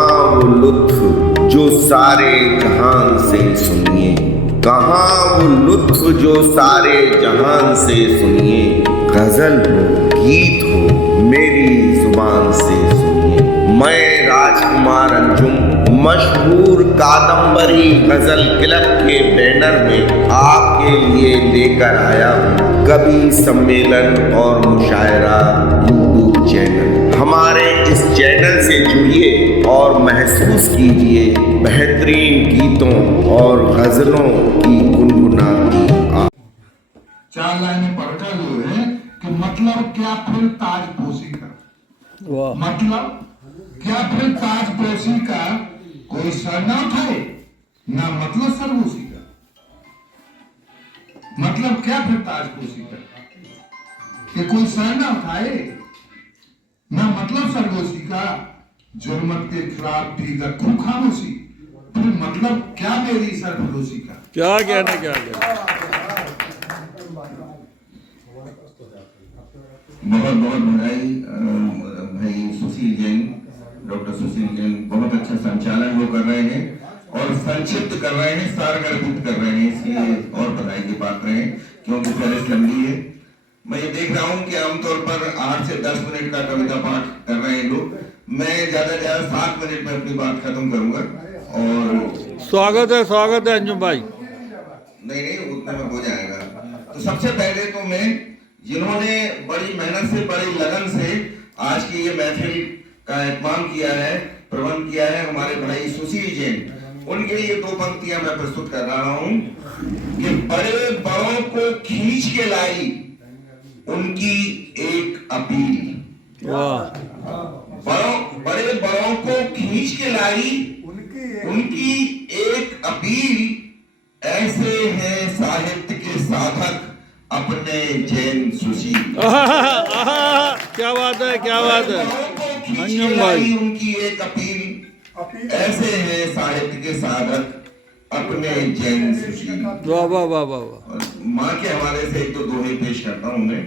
कहाँ वो लुत्फ जो सारे जहान से सुनिए, कहाँ वो लुत्फ जो सारे जहान से सुनिए, गजल हो गीत हो मेरी जुबान से सुनिए। मैं राजकुमार अंजुम मशहूर कादम्बरी गजल क्लब के बैनर में आपके लिए लेकर आया हूँ कवि सम्मेलन और मुशायरा यूट्यूब चैनल। हमारे इस चैनल से जुड़िए और महसूस कीजिए बेहतरीन गीतों और गजलों की गुनगुनाती। चार लाइनें पढ़कर जो है कि मतलब क्या फिर ताजपोशी का, मतलब क्या फिर ताजपोशी का कोई सर ना उठाए, ना मतलब सरगोशी का। मतलब क्या फिर ताजपोशी का कि कोई सर ना उठाए, ना मतलब सरगोशी का। जुर्मत के खिलाफ ठीक रखूं खामोशी, फिर मतलब क्या मेरी सरफरोशी का। क्या कहना, क्या कहना। बहुत बहुत बधाई भाई सुशील जैन, डॉक्टर सुशील जैन बहुत अच्छा संचालन वो कर रहे हैं और संक्षिप्त कर रहे हैं, सारगर्भित कर रहे हैं, इसलिए और बधाई के पात्र हैं क्योंकि फहरिस्त लंबी है। मैं ये देख रहा हूँ कि आमतौर पर 8 से 10 मिनट का कविता पाठ कर रहे हैं लोग। मैं ज्यादा से ज्यादा 7 मिनट में अपनी बात खत्म करूंगा। और स्वागत है अंजुम भाई। नहीं उतने में हो जाएगा। तो सबसे पहले तो मैं जिन्होंने बड़ी मेहनत से, बड़ी लगन से आज की ये महफिल का एहतमाम किया है, प्रबंध किया है, हमारे भाई सुशील जैन, उनके लिए 2 पंक्तियां मैं प्रस्तुत कर रहा हूं कि बड़े बड़ों को खींच के लाई उनकी एक अपील। बड़े बड़ों को खींच के लाई उनकी एक अपील, ऐसे हैं साहित्य के साधक अपने जैन सुशील। क्या बात है, क्या बात है अंजुम भाई। उनकी एक अपील, ऐसे हैं साहित्य के साधक अपने जैन सुशील। वाह वाह वाह वाह वाह। माँ के हवाले से एक तो दोहे पेश करता हूं मैं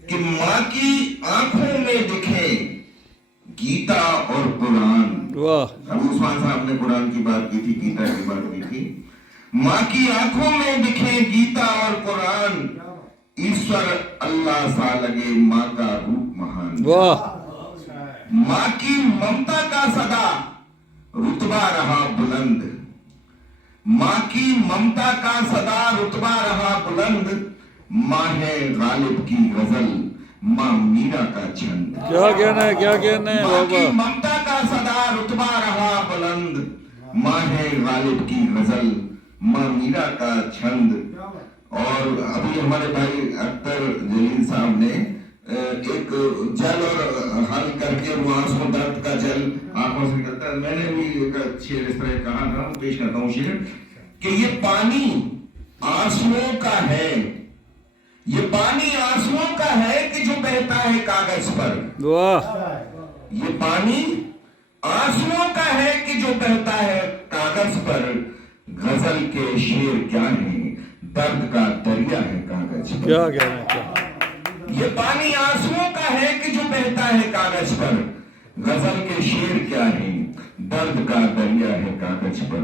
कि माँ की आंखों में दिखे गीता और कुरान। वाह। अब उस्मान साहब ने कुरान की बात की थी, गीता की बात की थी। माँ की आंखों में दिखे गीता और कुरान, ईश्वर अल्लाह सा लगे माँ का रूप महान। वाह। माँ की ममता का सदा रुतबा रहा बुलंद, माँ की ममता का सदा रुतबा रहा बुलंद, माँ है गालिब की गजल, माँ मीरा का छंद। क्या कहना है, क्या कहना है माँ की बाबा। ममता का सदा रुतबा रहा बुलंद, माँ है गालिब की गजल, माँ मीरा का छंद। और अभी हमारे भाई अख्तर जलील साहब ने एक जल और हल करके वो आंसू दर्द का जल आंखों से निकलता है। मैंने भी एक शेर इस तरह कहा था, पेश करता हूँ शेर कि ये पानी आंसुओं का है, ये पानी आंसुओं का है कि जो बहता है कागज पर। वाह। ये पानी आंसुओं का है कि जो बहता है कागज पर, गजल के शेर क्या है, दर्द का दरिया है कागज पर। क्या कहना है, क्या। ये पानी आंसुओं का है कि जो बहता है कागज पर, गजल के शेर क्या है, दर्द का दरिया है कागज पर।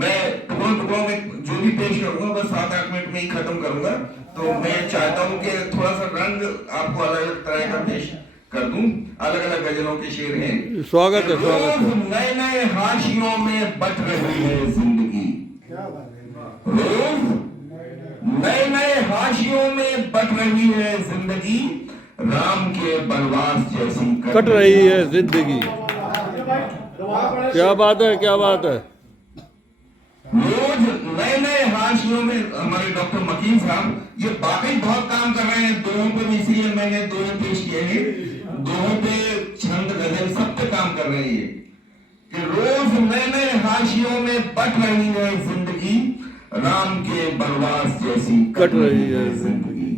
मैं टुकड़ों में जो भी पेश करूंगा बस 7-8 मिनट में ही खत्म करूंगा। तो मैं चाहता हूं कि थोड़ा सा रंग आपको अलग अलग तरह का पेश कर दूं, अलग अलग गजलों के शेर हैं। स्वागत है, स्वागत है। नए नए हाशियों में बट रही है जिंदगी, रोज नए नए हाशियों में बट रही है जिंदगी, राम के बनवास जैसी कट रही है जिंदगी। क्या बात है, क्या बात है। रोज नए नए हाशियों में हमारे डॉक्टर मकीन साहब ये वाकई बहुत काम कर रहे हैं। दोनों पे भी, इसलिए मैंने दोनों पेश किए हैं, दोनों पे छंद गजल सब पे काम कर रहे हैं कि रोज नए नए हाशियों में बट रही है जिंदगी, राम के बनवास जैसी कट रही है जिंदगी।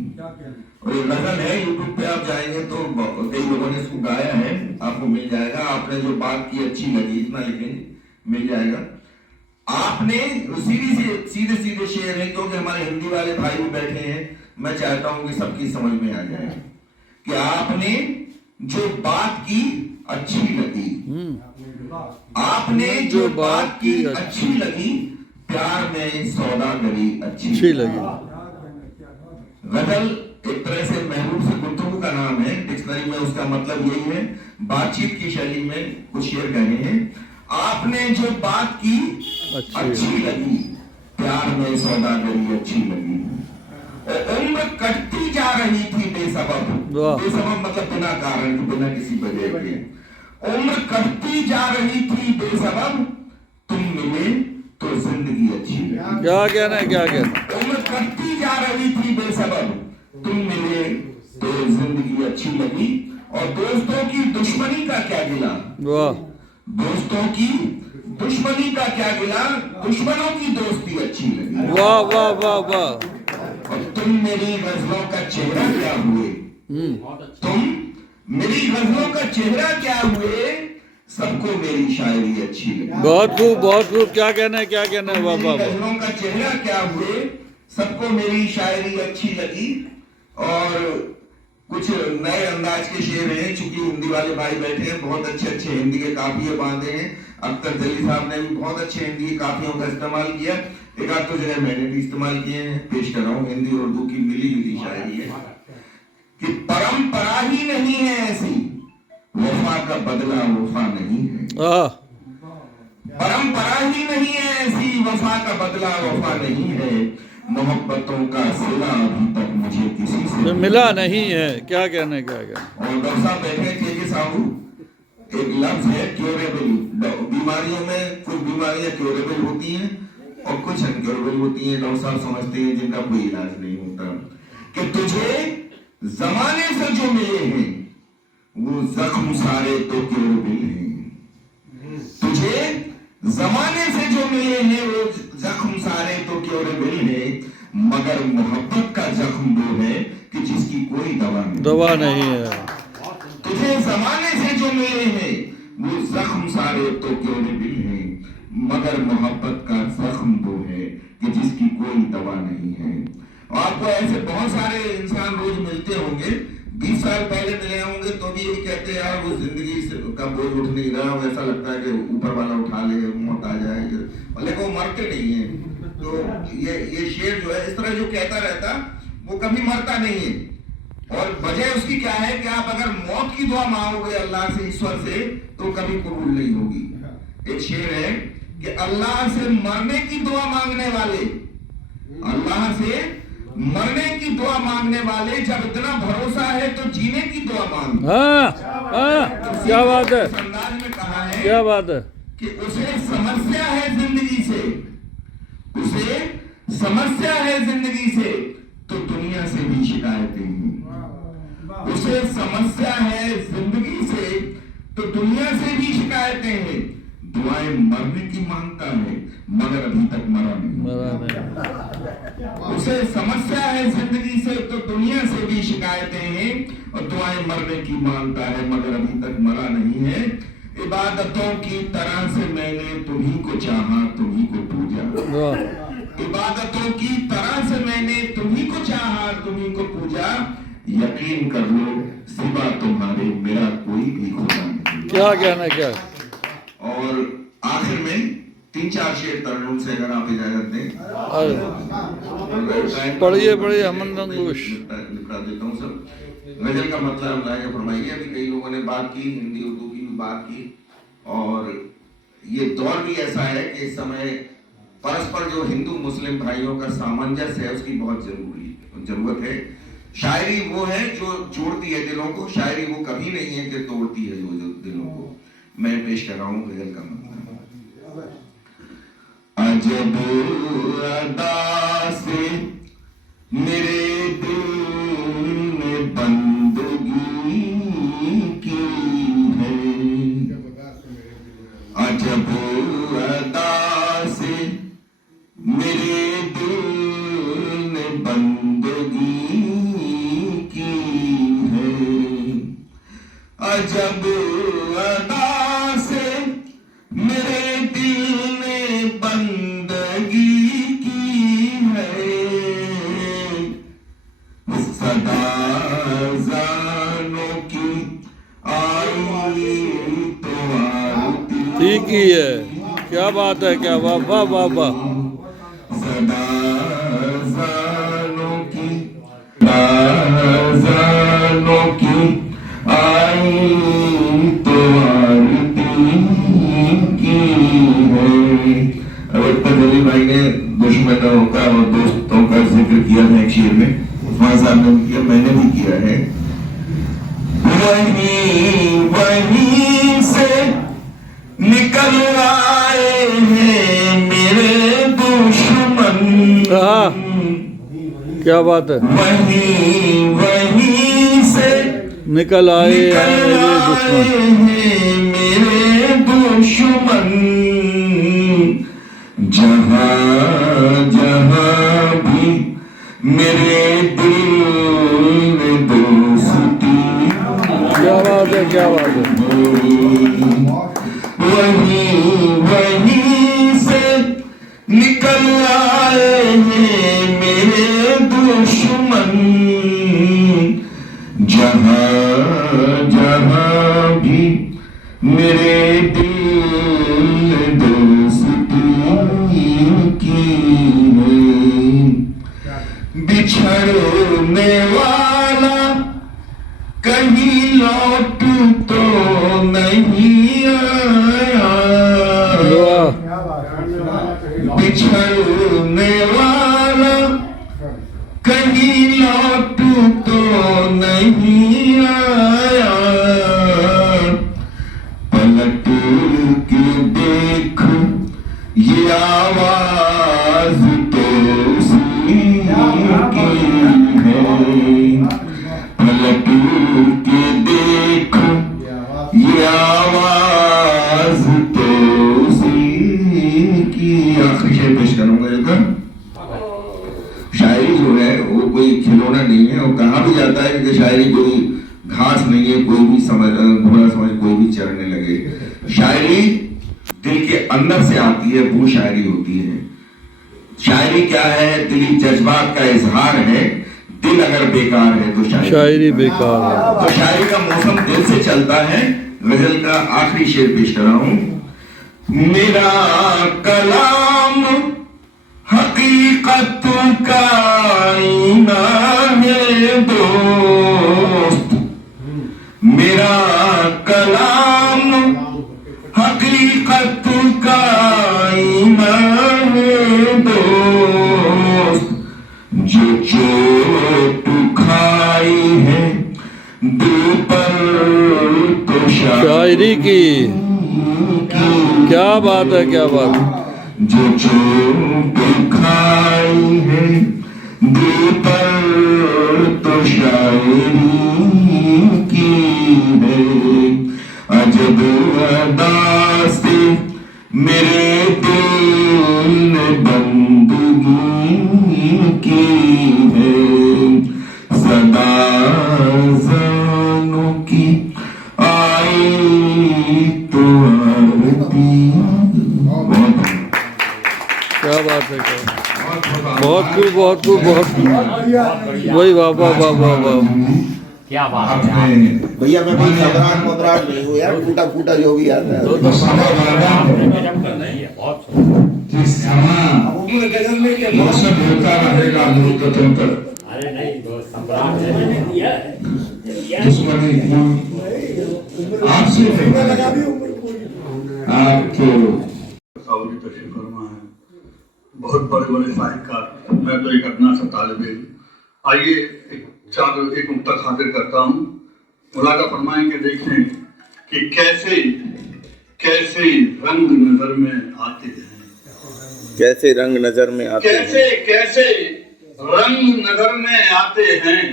और ये गजल है, यूट्यूब पे आप जाएंगे तो कई लोगों ने इसको गाया है, आपको मिल जाएगा। आपने जो बात की अच्छी लगी, इतना लिखेंगे मिल जाएगा। आपने सीधे सीधे शेर है क्योंकि हमारे हिंदी वाले भाई भी बैठे हैं, मैं चाहता हूं कि सबकी समझ में आ जाए कि आपने जो बात की अच्छी लगी, आपने जो बात की अच्छी लगी, प्यार में सौदागरी अच्छी लगी। गजल एक तरह से महबूब से गुफ्तगू का नाम है। डिक्शनरी में उसका मतलब यही है, बातचीत की शैली में कुछ शेर कहे हैं। आपने जो बात की अच्छी लगी, प्यार में सौदागरी अच्छी लगी। उम्र कटती जा रही थी बेसबब, बेसबब मतलब बिना कारण, बिना किसी वजह के। उम्र कटती जा रही थी बेसबब, तुम मिले तो जिंदगी अच्छी लगी। क्या कहना है, क्या कहना? उम्र कटती जा रही थी बेसबब, तुम मिले तो जिंदगी अच्छी लगी। और दोस्तों की दुश्मनी का क्या गिला, वाह। दोस्तों की दुश्मनी का क्या गिला, दुश्मनों की दोस्ती अच्छी लगी। वाह वाह वाह वाह। और तुम मेरी गजलों का चेहरा क्या हुए, तुम मेरी गजलों का चेहरा क्या हुए, सबको मेरी शायरी अच्छी लगी। बहुत खूब, बहुत खूब। क्या कहना है, क्या कहना है? वाह वाह वाह। गजलों का चेहरा क्या हुए, सबको मेरी शायरी अच्छी लगी। और कुछ नए अंदाज के शेर हैं, चूंकि हिंदी वाले भाई बैठे हैं, बहुत अच्छे अच्छे हिंदी के काफिये बांधे हैं। अख्तर जली साहब ने भी बहुत अच्छे हिंदी के काफियों का इस्तेमाल किया। एक आध तो जगह मैंने भी इस्तेमाल किए हैं, पेश कर रहा हूँ। हिंदी और उर्दू की मिली जुली शायरी है कि परंपरा ही नहीं है ऐसी, वफा का बदला वफा नहीं है। परंपरा ही नहीं है ऐसी, वफा का बदला वफा नहीं है। मोहब्बतों का सिला अभी तक मुझे किसी से मिला नहीं है। क्या कहना है, क्या कहना? और डॉक्टर साहब बैठे के साहू, एक लफ्ज है क्योरेबल। बीमारियों में कुछ बीमारियां क्योरेबल होती हैं और कुछ अनक्योरेबल होती हैं। डॉक्टर साहब समझते हैं जिनका कोई इलाज नहीं होता। कि तुझे जमाने से जो मिले हैं वो जख्म सारे तो क्योरेबल हैं। तुझे जमाने से जो मिले हैं वो जख्म सारे तो क्योरेबल है, मगर मोहब्बत का जख्म वो है कि जिसकी कोई दवा नहीं है। तुझे जमाने से जो मिले हैं वो जख्म सारे तो क्योरेबल है, मगर मोहब्बत का जख्म वो है कि जिसकी कोई दवा नहीं है। और आपको ऐसे बहुत सारे इंसान रोज मिलते होंगे, 20 साल पहले मिले होंगे तो भी यही कहते हैं यार वो जिंदगी का बोझ उठ नहीं रहा, ऐसा लगता है कि ऊपर वाला उठा ले, मौत आ जाएगी, लेकिन वो मरते नहीं है। तो ये शेर जो है इस तरह जो कहता रहता वो कभी मरता नहीं है। और वजह उसकी क्या है कि आप अगर मौत की दुआ मांगोगे अल्लाह से, ईश्वर से, तो कभी कबूल नहीं होगी। एक शेर है कि अल्लाह से मरने की दुआ मांगने वाले, अल्लाह से मरने की दुआ मांगने वाले, जब इतना भरोसा है तो जीने की दुआ मांग। क्या बात है, अंदाज में कहा है, क्या बात है कि उसे समस्या है जिंदगी से, उसे समस्या है जिंदगी से, तो दुनिया से भी शिकायतें हैं। उसे समस्या है जिंदगी से तो दुनिया से भी शिकायतें हैं। दुआएं मरने की मांगता है मगर अभी तक मरा नहीं। उसे समस्या है जिंदगी से तो दुनिया से भी शिकायतें हैं, और दुआएं मरने की मांगता है मगर अभी तक मरा नहीं है। इबादतों की तरह से मैंने तुम्ही को चाहा, तुम्ही को पूजा। इबादतों की तरह से मैंने तुम्ही को चाहा, तुम्ही को पूजा। यकीन कर लो सिवा तुम्हारे मेरा कोई भी खुदा नहीं। क्या कहना, क्या? और आखिर में 3-4 शेर तरन्नुम से अगर आप इजाजत दें। पढ़िए पढ़िए, अमन रंगूश लिखा देता हूँ सब। गजल का मतलब लाके फरमाइए। अभी कई लोगों ने बात की, हिंदी उर्दू की भी बात की, और ये दौर भी ऐसा है कि इस समय परस्पर जो हिंदू मुस्लिम भाइयों का सामंजस्य है उसकी बहुत जरूरत है। शायरी वो है जो जोड़ती है दिलों को, शायरी वो कभी नहीं है कि तोड़ती है जो दिलों को। मैं पेश कर रहा हूँ गजल का मतलब। अजब अदा से मेरे दिल ने बंदगी की है, अजब अदा से मेरे दिल ने बंदगी की है, अजब अदा से मेरे दिल ने बंदगी की है। सदा जानो की आई तो आरती ठीक ही है। क्या बात है, क्या वाह वाह वाह वाह। सदा जानो की जानो की आई तो आरती की है। अब पतंजलि भाई ने दुश्मनों का और दोस्तों का जिक्र किया था एक शेर में, उस्मान साहब ने भी किया, मैंने भी किया है। वहीं से निकल आए हैं मेरे दुश्मन। हाँ, क्या बात है। वहीं से निकल आए हैं मेरे दुश्मन। मेरे दुश्मन जहां जहां भी मेरे दिल में दोस्ती। क्या बात है, क्या बात है। वहीं से निकल आए हैं मेरे दुश्मन जहां जहां भी मेरे दिल में दोस्ती की है। बिछड़ने वाला कहीं लौट तो नहीं आया। बिछड़ने वाला कहीं लौट तो नहीं आया। पलट के देख ये आवाज तो उसी की है। पलट के देख ये आवाज तो उसी की। आखिरी शेर पेश करूंगा जो शायरी जो है वो कोई खिलौना नहीं है, और कहा भी जाता है कि शायरी कोई घास नहीं है, कोई भी समझ घोड़ा समझ कोई भी चढ़ने लगे। शायरी दिल के अंदर से आती है, वो शायरी होती है। शायरी क्या है? दिली जज्बात का इजहार है। दिल अगर बेकार है तो शायरी बेकार है। तो शायरी का मौसम दिल से चलता है। गजल का आखिरी शेर पेश कर रहा हूं। मेरा कलाम हकीकत का आईना है दोस्त। मेरा कलाम हकीकत का आईना है दोस्त। जो चोट खाई है दिल पर तो शायरी की क्या बात है, क्या बात है। जो चोट खाई है दिल पर तो शायरी की है। अजब अदा से मेरे दिल ने बंदगी की है। सदा जानो की आई तो आरती। क्या बात है, क्या बहुत खूब, बहुत खूब, बहुत खूब। वही वाह वाह वाह वाह वाह। क्या बात है। भैया मैं कोई घबराहट वबराहट नहीं हूँ यार, टूटा फूटा जो भी आता है। मौसम होता रहेगा मुद्दतों तक। अरे नहीं, सम्राट दुश्मनी आपसे आप तो साउदी तशरीफ फरमा है, बहुत बड़े बड़े साहित्यकार। मैं तो एक अपना सा तालिब इल्म। आइए एक नुक्ता खातिर करता हूँ। मुलाका फरमाएं कि देखें कि कैसे कैसे रंग नजर में आते हैं, कैसे रंग नजर में आते कैसे हैं। कैसे रंग नजर में आते हैं।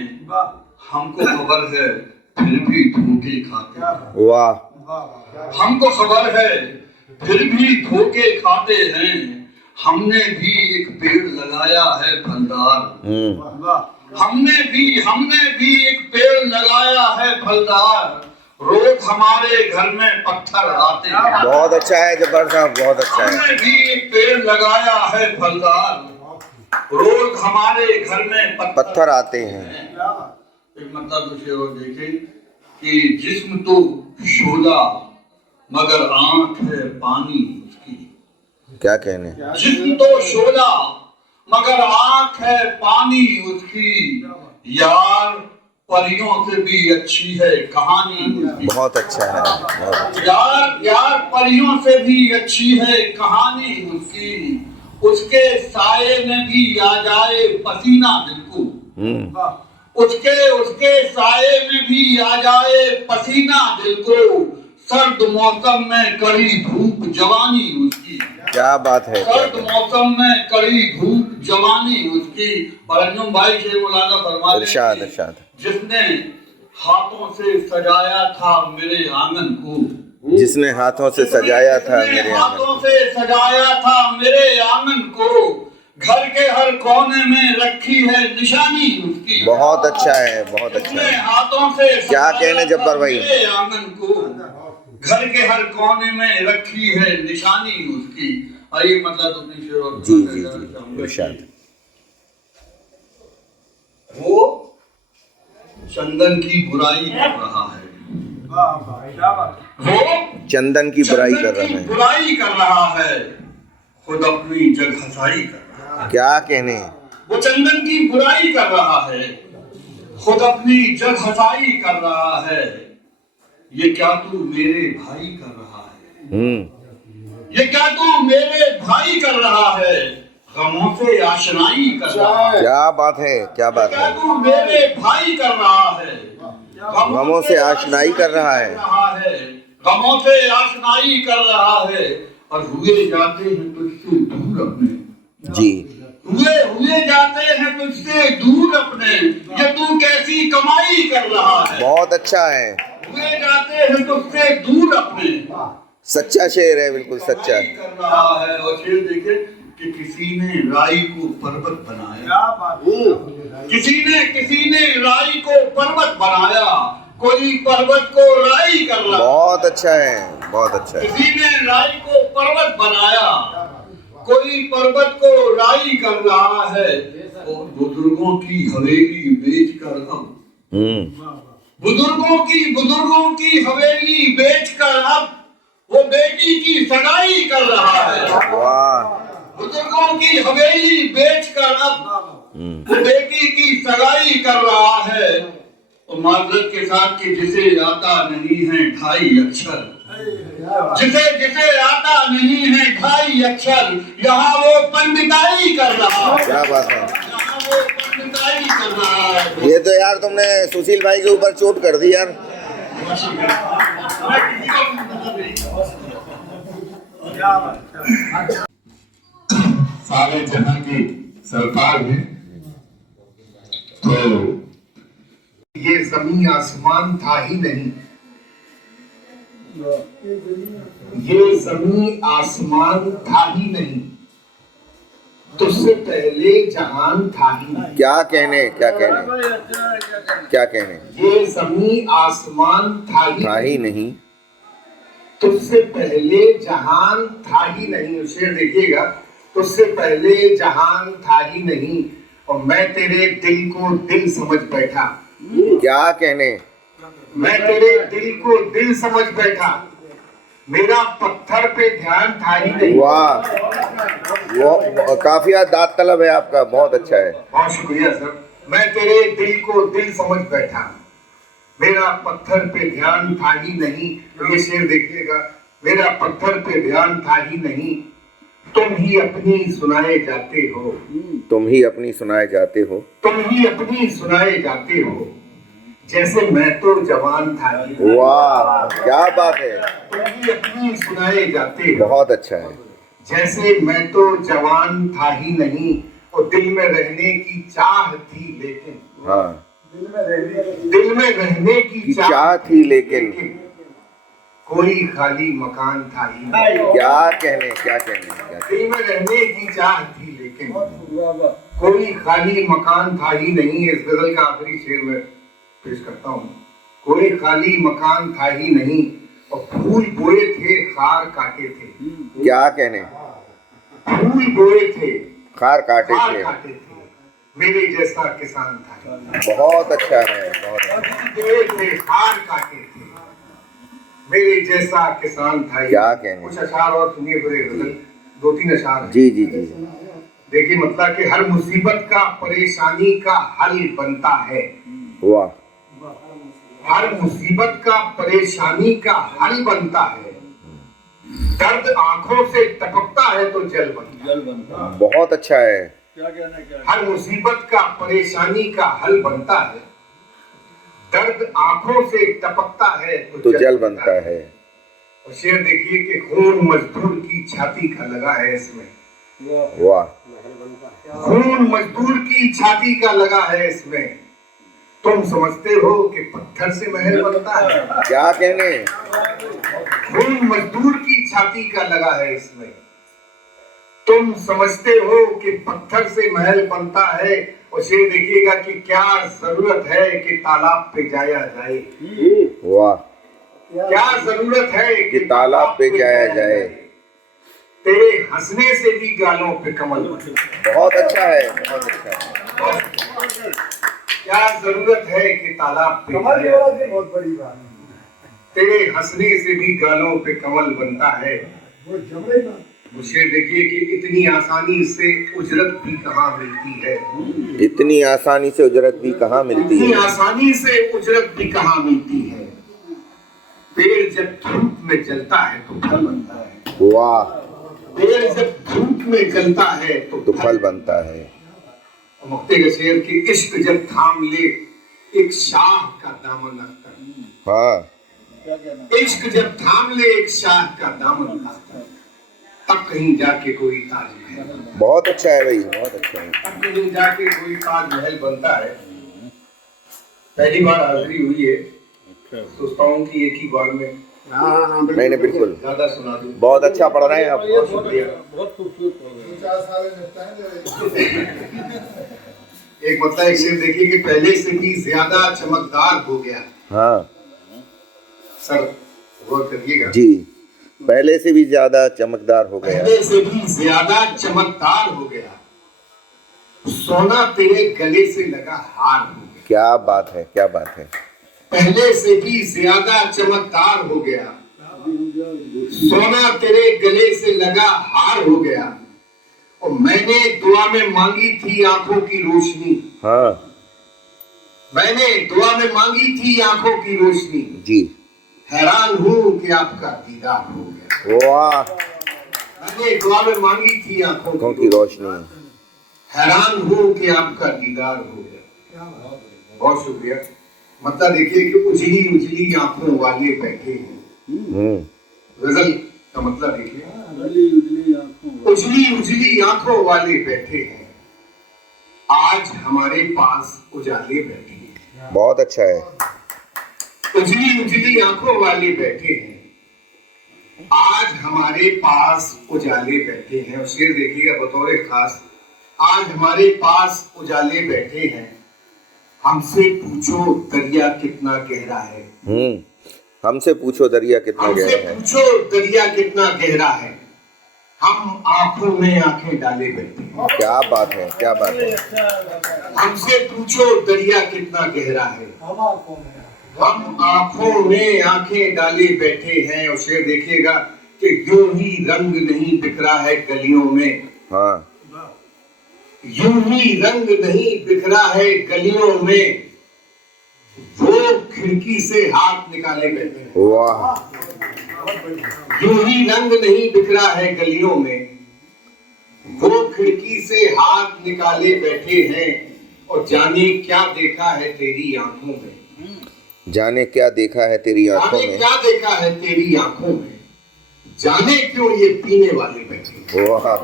हमको खबर है फिर भी धोखे खाते हैं। वाह। हमको खबर है फिर भी धोखे खाते हैं। हमने भी एक पेड़ लगाया है फलदार। हमने भी एक पेड़ लगाया है फलदार। रोज हमारे घर में पत्थर आते हैं। बहुत अच्छा है जब्बार साहब, बहुत अच्छा है। हमने भी एक पेड़ लगाया है फलदार। रोज हमारे घर में पत्थर आते हैं। एक मतलब दूसरे और देखें कि जिस्म तो शोला मगर आंख है पानी उसकी। क्या कहने, जिस्म तो शोला मगर आंख है पानी उसकी। यार परियों से भी अच्छी है कहानी उसकी। बहुत अच्छा है, बहुत अच्छा। यार परियों से भी अच्छी है कहानी उसकी। उसके साये में भी आ जाए पसीना दिल को। उसके साये में भी आ जाए पसीना दिल को। सर्द मौसम में कड़ी धूप जवानी उसकी। क्या बात है, क्या सर्द बात है। मौसम में कड़ी धूप जवानी उसकी। और अंजुम भाई से मौलाना फरमाते इरशाद, हैं इरशाद। जिसने हाथों से सजाया था मेरे आंगन को। जिसने हाथों से सजाया था मेरे हाथों आंगन। से सजाया था मेरे आंगन को। घर के हर कोने में रखी है निशानी उसकी। बहुत अच्छा है, बहुत अच्छा जिसने है। हाथों से क्या सजाया कहने था जब्बार भाई। मेरे आंगन को। घर के हर कोने में रखी है निशानी उसकी। आइए मतलब अपनी शेर और जी जी जी, इरशाद। वो चंदन की बुराई कर रहा है। वो चंदन की बुराई कर रहा है। बुराई कर रहा है। खुद अपनी जगहसाई कर रहा है। क्या कहने, वो चंदन की बुराई कर रहा है। खुद अपनी जगहसाई कर रहा है। ये क्या तू मेरे भाई कर रहा है। ये क्या तू मेरे भाई कर रहा है। गमों से आशनाई कर रहा है। क्या बात है, क्या बात क्या है। तू मेरे भाई कर रहा है। गमों से आशनाई कर रहा है। गमों से आशनाई कर रहा है। और हुए जाते हैं तुझसे दूर अपने। जी, हुए जाते हैं तुझसे दूर अपने। ये तू कैसी कमाई कर रहा है। बहुत अच्छा है, हुए जाते हैं तुझसे दूर अपने। सच्चा शेर है, बिल्कुल सच्चा। कर रहा है। और शेर देखे कि किसी ने राई को पर्वत बनाया। किसी ने राई को पर्वत बनाया। कोई पर्वत को राई कर रहा है। बहुत अच्छा है, बहुत अच्छा है। किसी ने राई को पर्वत बनाया। कोई पर्वत को राई कर रहा है। और बुजुर्गों की हवेली बेचकर अब बुजुर्गों की हवेली बेचकर अब वो बेटी की सगाई कर रहा है। वाह, बुजुर्गों की हवेली बेचकर अब वो बेटी की सगाई कर रहा है। और माजरत के साथ कि जिसे आता नहीं है ढाई अक्षर। जिसे आता नहीं है ढाई अक्षर। यहाँ वो पंडिताई कर रहा है। क्या बात है। यहाँ वो पंडिताई कर रहा है। ये तो यार तुमने सुशील भाई के ऊपर चोट कर दी यार। सारे जहां की सरकार है। तो ये जमीन आसमान था ही नहीं। ये जमीन आसमान था ही नहीं। तुझसे पहले जहान था ही नहीं। क्या कहने, क्या कहने, क्या कहने। ये जमीन आसमान था ही नहीं। तुझसे पहले जहान था ही नहीं। शेर देखिएगा, तुझसे पहले जहान था ही नहीं। और मैं तेरे दिल को दिल समझ बैठा। क्या कहने, मैं तेरे दिल को दिल समझ बैठा। मेरा पत्थर पे ध्यान था ही नहीं। वाह, वो काफिया दाद तलब है आपका, बहुत अच्छा है। बहुत शुक्रिया सर। मैं तेरे दिल को दिल समझ बैठा। मेरा पत्थर पे ध्यान था ही नहीं। तो ये शेर देखिएगा, मेरा पत्थर पे ध्यान था ही नहीं। तुम ही अपनी सुनाए जाते हो। तुम ही अपनी सुनाए जाते हो। तुम ही अपनी सुनाए जाते हो। जैसे मैं तो जवान था ही नहीं। वाह, क्या बात है। तुम ही अपनी सुनाए जाते हो। बहुत अच्छा है। जैसे मैं तो जवान था ही नहीं। और दिल में रहने की चाह थी लेकिन। हाँ, दिल में रहने की चाह थी लेकिन कोई खाली मकान था ही नहीं। क्या कहने, क्या कहने, क्या कहने। दिल में रहने की चाह थी लेकिन कोई खाली मकान था ही नहीं। इस गजल का आखिरी शेर में पेश करता हूँ। कोई खाली मकान था ही नहीं। और फूल बोए थे खार काटे थे। क्या कहने, फूल बोए थे खार काटे खार थे। काटे थे। मेरे जैसा किसान था। बहुत अच्छा है, बहुत अच्छा। बोए थे खार काटे थे। मेरे जैसा किसान था ये। क्या कहने। कुछ अशार और सुनिए पूरे गजल, 2-3 अशार। जी जी जी। देखिए मतलब कि हर मुसीबत का परेशानी का हल बनता है। वाह। हर मुसीबत का परेशानी का हल बनता है। दर्द आंखों से टपकता है तो जल बनता है। बहुत अच्छा है। हर मुसीबत का परेशानी का हल बनता है। दर्द आंखों से टपकता है तो जल बनता है। और शेर देखिए कि खून मजदूर की छाती का लगा है इसमें। वाह। खून मजदूर की छाती का लगा है इसमें। तुम समझते हो कि पत्थर से महल बनता है। क्या कहने। खून मजदूर की छाती का लगा है इसमें। तुम समझते हो कि पत्थर से महल बनता है। और शेर देखिएगा कि क्या जरूरत है कि तालाब पे जाया जाए। वाह। क्या जरूरत है कि तालाब पे जाया जाए। तेरे हंसने से भी गालों पे कमल बने। बहुत अच्छा है, बहुत अच्छा है। क्या जरूरत है कि तालाब पे जाया जाए। बहुत बड़ी बात। तेरे हंसने से भी गालों पे कमल बनता है। मुझे देखिए कि इतनी आसानी से उजरत भी कहाँ मिलती है। इतनी आसानी से उजरत भी कहाँ मिलती इतनी है। आसानी से उजरत भी कहाँ मिलती है। पेड़ जब धूप में जलता है तो फल बनता है। वाह। पेड़ जब धूप में जलता है तो फल बनता है। मुक्ते के शेर की इश्क जब थाम ले एक शाह का दामन अख्तर। हाँ। इश्क जब थाम ले एक शाह का दामन अख्तर, तब कहीं जाके कोई ताजमहल। बहुत अच्छा है भाई, बहुत अच्छा है। तब कहीं जाके कोई ताजमहल बनता है। पहली बार हाजिरी हुई है, सोचता हूँ कि एक ही बार में नहीं नहीं बिल्कुल ज्यादा सुना दूं। बहुत अच्छा पढ़ रहे हैं आप। बहुत शुक्रिया। बहुत खूबसूरत। एक मतलब एक शेर देखिए कि पहले से भी ज्यादा चमकदार हो गया। हाँ सर गौर करिएगा जी। पहले से भी ज्यादा चमकदार हो गया। पहले से भी ज्यादा चमकदार हो गया। सोना तेरे गले से लगा हार हो गया। क्या बात है, क्या बात है। पहले से भी ज्यादा चमकदार हो गया। सोना तेरे गले से लगा हार हो गया। और मैंने दुआ में मांगी थी आंखों की रोशनी। हाँ मैंने दुआ में मांगी थी आंखों की रोशनी। जी। हैरान हूँ कि आपका दीदार हो गया। वाह। मैंने दुआ में मांगी थी आंखों की रोशनी। हैरान हूँ कि आपका दीदार हो गया। बहुत शुक्रिया। मतलब देखिए कि उजली उजली आंखों वाले बैठे हैं। गजल का मतलब देखिए, उजली उजली आंखों वाले बैठे हैं। आज हमारे पास उजाले बैठे हैं। बहुत अच्छा है। उजली उजली आंखों वाले बैठे हैं। आज हमारे पास उजाले बैठे हैं। और शेर देखिएगा बतौर खास, आज हमारे पास उजाले बैठे हैं। हमसे पूछो दरिया कितना गहरा है। हमसे पूछो दरिया कितना गहरा है। हमसे पूछो दरिया कितना गहरा है। हम आंखों में आंखें डाले बैठे हैं। क्या बात है, क्या बात है। हमसे पूछो दरिया कितना गहरा है। हम आंखों में आंखें डाले बैठे हैं। और शेर देखिएगा कि यूं ही रंग नहीं बिखरा है गलियों में। हाँ। यूं ही रंग नहीं बिखरा है गलियों में। वो खिड़की से हाथ निकाले बैठे हैं। वाह। यूं ही रंग नहीं बिखरा है गलियों में। वो खिड़की से हाथ निकाले बैठे हैं। और जाने क्या देखा है तेरी आंखों में। जाने क्या देखा है तेरी आंखों जाने में। क्या देखा है तेरी आंखों में। जाने क्यों ये पीने वाले बैठे। वाह,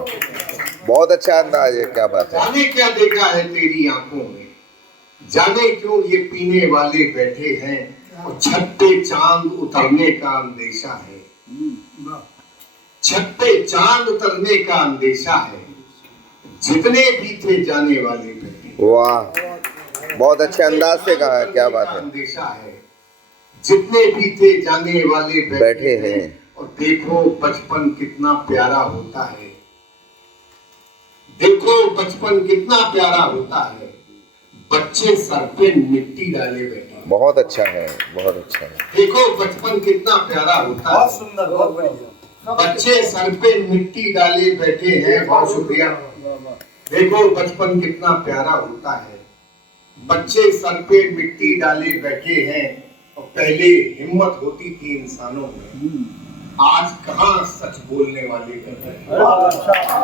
बहुत अच्छा अंदाज है, क्या बात है। जाने क्या देखा है तेरी आंखों में। जाने क्यों ये पीने वाले बैठे हैं। और छत पे चांद उतरने का अंदेशा है। छत पे चांद उतरने का अंदेशा है। जितने भी थे जाने वाले बैठे। वाह, बहुत अच्छे अंदाज से कहा है, क्या बात है। अंदेशा है। जितने भी थे जाने वाले बैठे हैं। और देखो बचपन कितना प्यारा होता है। देखो बचपन कितना प्यारा होता है। बच्चे सर पे मिट्टी डाले बैठे। बहुत अच्छा है, बहुत अच्छा है। देखो बचपन कितना प्यारा होता है। बहुत सुंदर, बहुत बढ़िया। बच्चे सर पे मिट्टी डाले बैठे हैं। बहुत शुक्रिया। देखो बचपन कितना प्यारा होता है। बच्चे सर पे मिट्टी डाले बैठे हैं। और पहले हिम्मत होती थी इंसानों में, आज कहाँ सच बोलने वाले कर रहे हैं। बहुत अच्छा।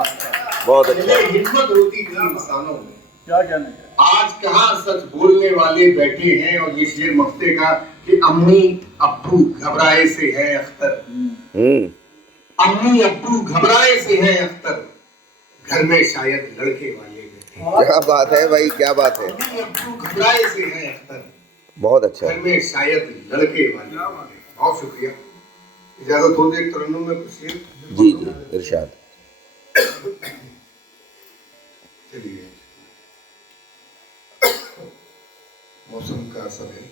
पहले हिम्मत होती थी इंसानों में, क्या कहने का? आज कहाँ सच बोलने वाले बैठे हैं। और ये शेर मक्ते का कि अम्मी अब्बू घबराए से है अख्तर, अम्मी अब्बू घबराए से है अख्तर, घर में शायद लड़के वाले बैठे हैं। क्या बात है भाई, क्या बात है। अम्मी अब्बू घबराए से है अख्तर, बहुत अच्छा घर में शायद लड़के वाले। बहुत शुक्रिया। इजाजत हो दे तरन्नुम में कुछ शेर। जी जी, इरशाद। चलिए, मौसम का असर है।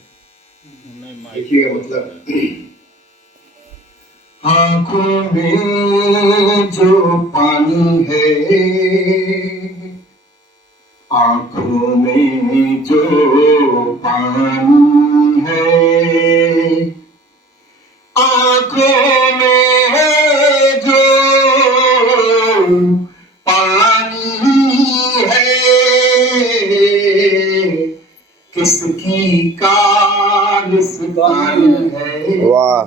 देखिएगा मतलब, आंखों में जो पानी है, आंखों में जो पानी है, आंखों में जो पानी है, किसकी कारस्तानी है। वाह।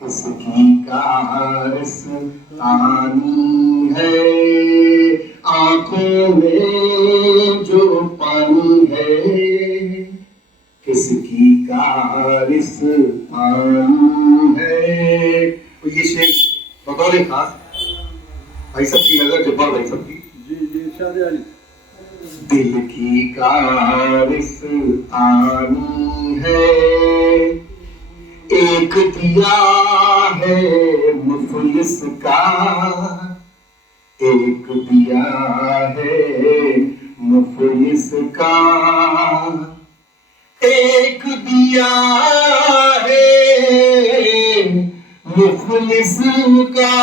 किसकी कारस्तानी है, आंखों में जो पानी है, किसकी कारस्तानी है। तो ये शेर बतौर खास भाई सब की नजर, जब्बार भाई सब की। जी, दिल की कारस्तानी है, एक दिया है मुफलिस का, एक दिया है मुफलिस का, एक दिया है मुफलिस का,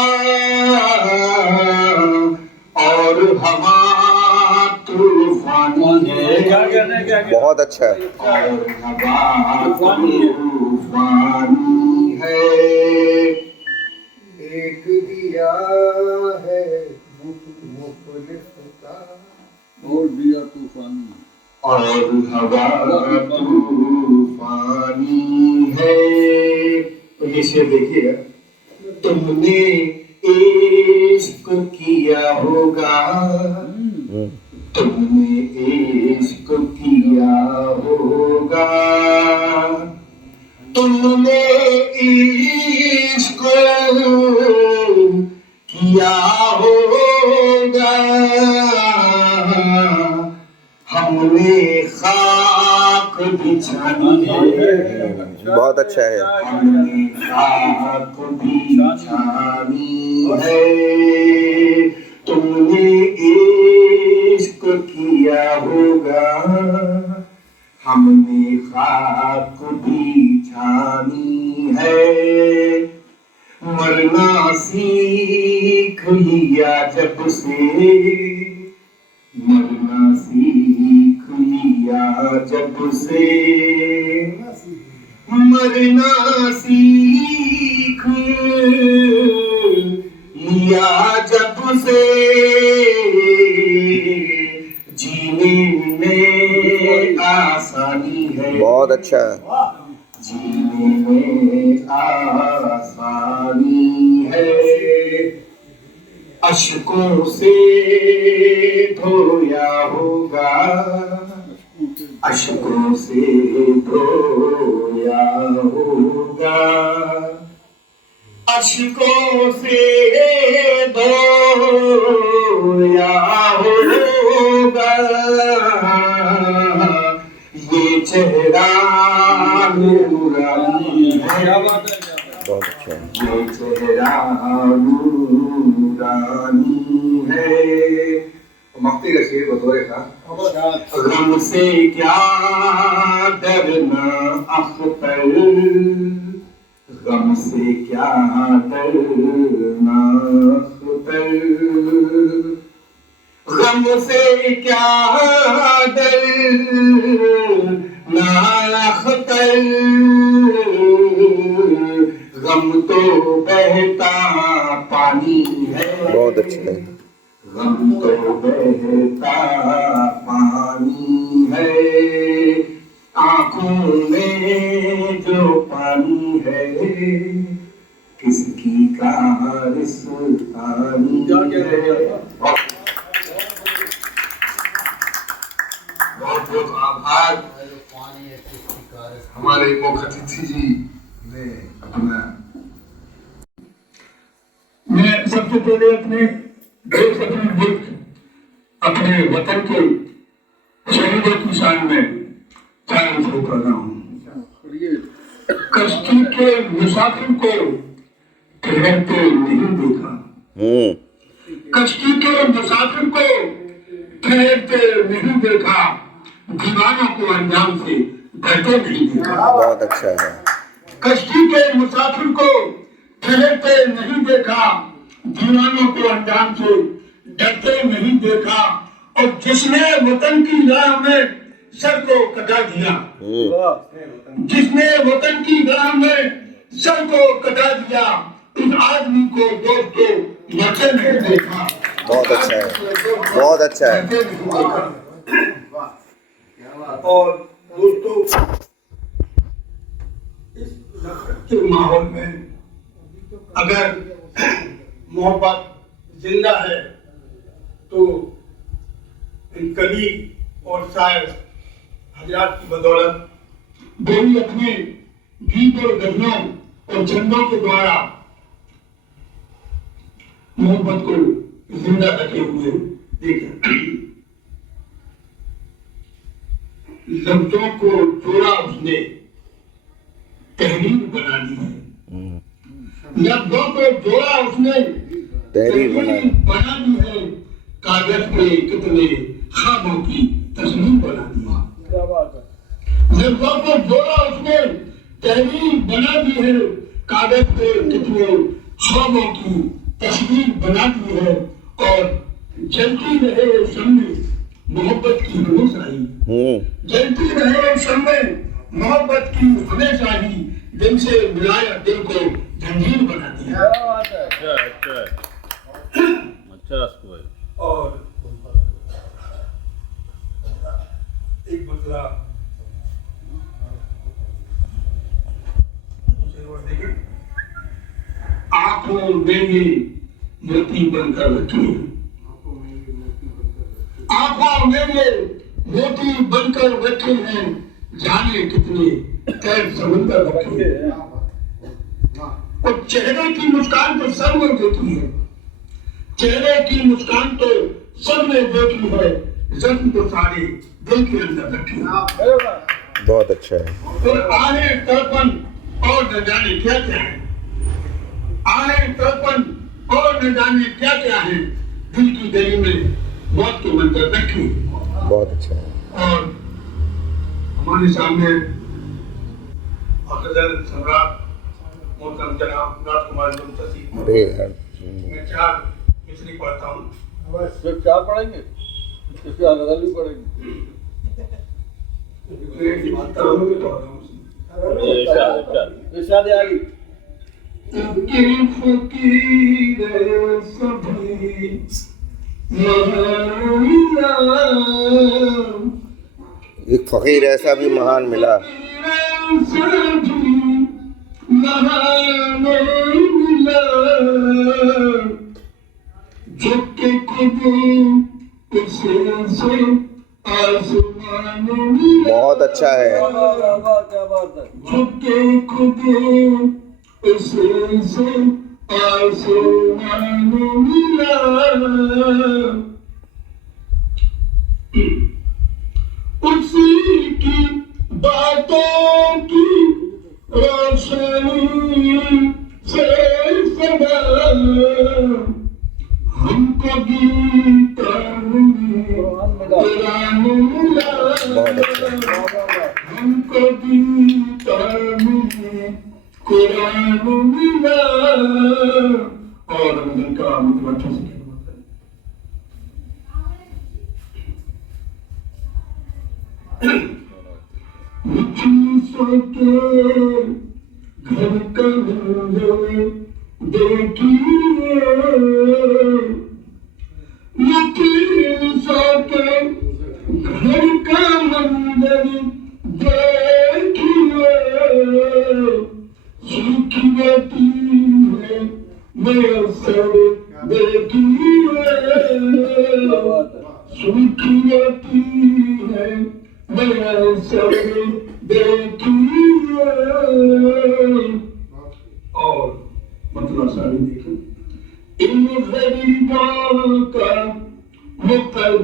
और हवा तूफानी है। बहुत अच्छा है। और हवा तूफानी है, एक दिया है मुफलिस का, और दिया तूफानी, और हवा तूफानी है। तो ये शेर देखिएगा, तुमने इश्क किया होगा, तुमने इश्क किया होगा, तुमने इश्क किया होगा, हमने खाक बिछानी है। बहुत अच्छा है। हमने खाक बिछानी है, तुमने इश्क किया होगा, हमने खाक बिछानी है। मरना सीख लिया जब से, मरना सीख लिया जब से, मरना सीख लिया जब से, जीने में आसानी है। बहुत अच्छा है। जीने में आसानी है, अश्कों से धोया होगा, अश्कों से धोया होगा, अश्कों से धोया होगा, ये चेहरा नूरानी है। बहुत अच्छा है। ये चेहरा नूरानी है। मक्ती का शेर बतौर था, गम से क्या डरना अख्तर, गम से क्या डरना अख्तर, गम से क्या डरना अख्तर, गम तो बहता पानी है, बहुत अच्छी लगी। गम तो बहता पानी है, आंखों में जो पानी है, किसकी कहानी है। बहुत बहुत आभार हमारे मुख्य अतिथि जी ने अपना। मैं सबसे पहले अपने देश, अपने मुल्क, अपने वतन के शहीदों की शान में चांद शुरू कर रहा हूँ। कश्ती के मुसाफिर को ठहरते नहीं देखा, कश्ती के मुसाफिर को ठहरते नहीं देखा, दीवानों को अंजाम से डरते नहीं देखा। बहुत अच्छा है। कश्ती के मुसाफिर को ठहरते नहीं देखा, दीवानों को अंजाम से डरते नहीं देखा, और जिसने वतन की राह में सर को कटा दिया, जिसने वतन की राह में सर को कटा दिया, उस आदमी को दोस्तों मरते नहीं देखा। बहुत अच्छा है, बहुत अच्छा है। और दोस्तों, इस नफरत के माहौल में अगर मोहब्बत जिंदा है तो इन कवि और शायर हजरात की बदौलत वो भी अपने गीत और गजलों और छंदों के द्वारा मोहब्बत को जिंदा रखे हुए देखें। लफ्जों को जोड़ा उसने, तहरीर बना दी है। लफ्जों को जोड़ा उसने, तहरीर बना दी है। कागज पे कितने ख्वाबों की तस्वीर बना दी है। लफ्जों को जोड़ा उसने, तहरीर बना दी है। कागज पे कितने ख्वाबों की तस्वीर बना दी है। और जलती रहे सामने मोहब्बत की हमेशा ही, जलती रहे सामने मोहब्बत की हमेशा ही, दिल से मिलाया दिल को जंजीर बना दिया। और एक बदला आंखों में ये मोती बनकर रखी है, आंखों में ये मोती बनकर रखे हैं, जाने कितने कैद समंदर रखे हैं। और चेहरे की मुस्कान तो सब ने देखी है, चेहरे की मुस्कान तो सब ने देखी है, जख्म तो सारे दिल के अंदर रखे हैं। बहुत अच्छा है। फिर आने तड़पन और न जाने क्या क्या है, आने तड़पन और न जाने क्या क्या है, दिल की गली में मौत के मंजर रखे। बहुत अच्छा है। और हमारे सामने गजल सम्राट मोहतरम जनाब राजकुमार मुंतसी, मैं 4 मिसरी पढ़ता हूँ। सिर्फ 4 पढ़ेंगे, इससे गजल भी पढ़ेंगे। इरशाद आली। फकीर सभी एक फकीर ऐसा भी महान मिला, जो के खुद से आसमान बहुत अच्छा है। क्या बात है। जो के खुद से आसमान मिला, उसी की बातों की रोशनी से सदा हमको गीता कुरान मिला, हमको गीता कुरान मिला। और रमजान का मतलब अच्छा से मुझे के घर का मंजर देखिए, मुखी सा के घर का मंजर देखिए, सूखी जाती है मयसर देखिए, सूखी जाती है मयसर देखिए। और मतलब सारी देखें, इन गरीबों का मुकद्दर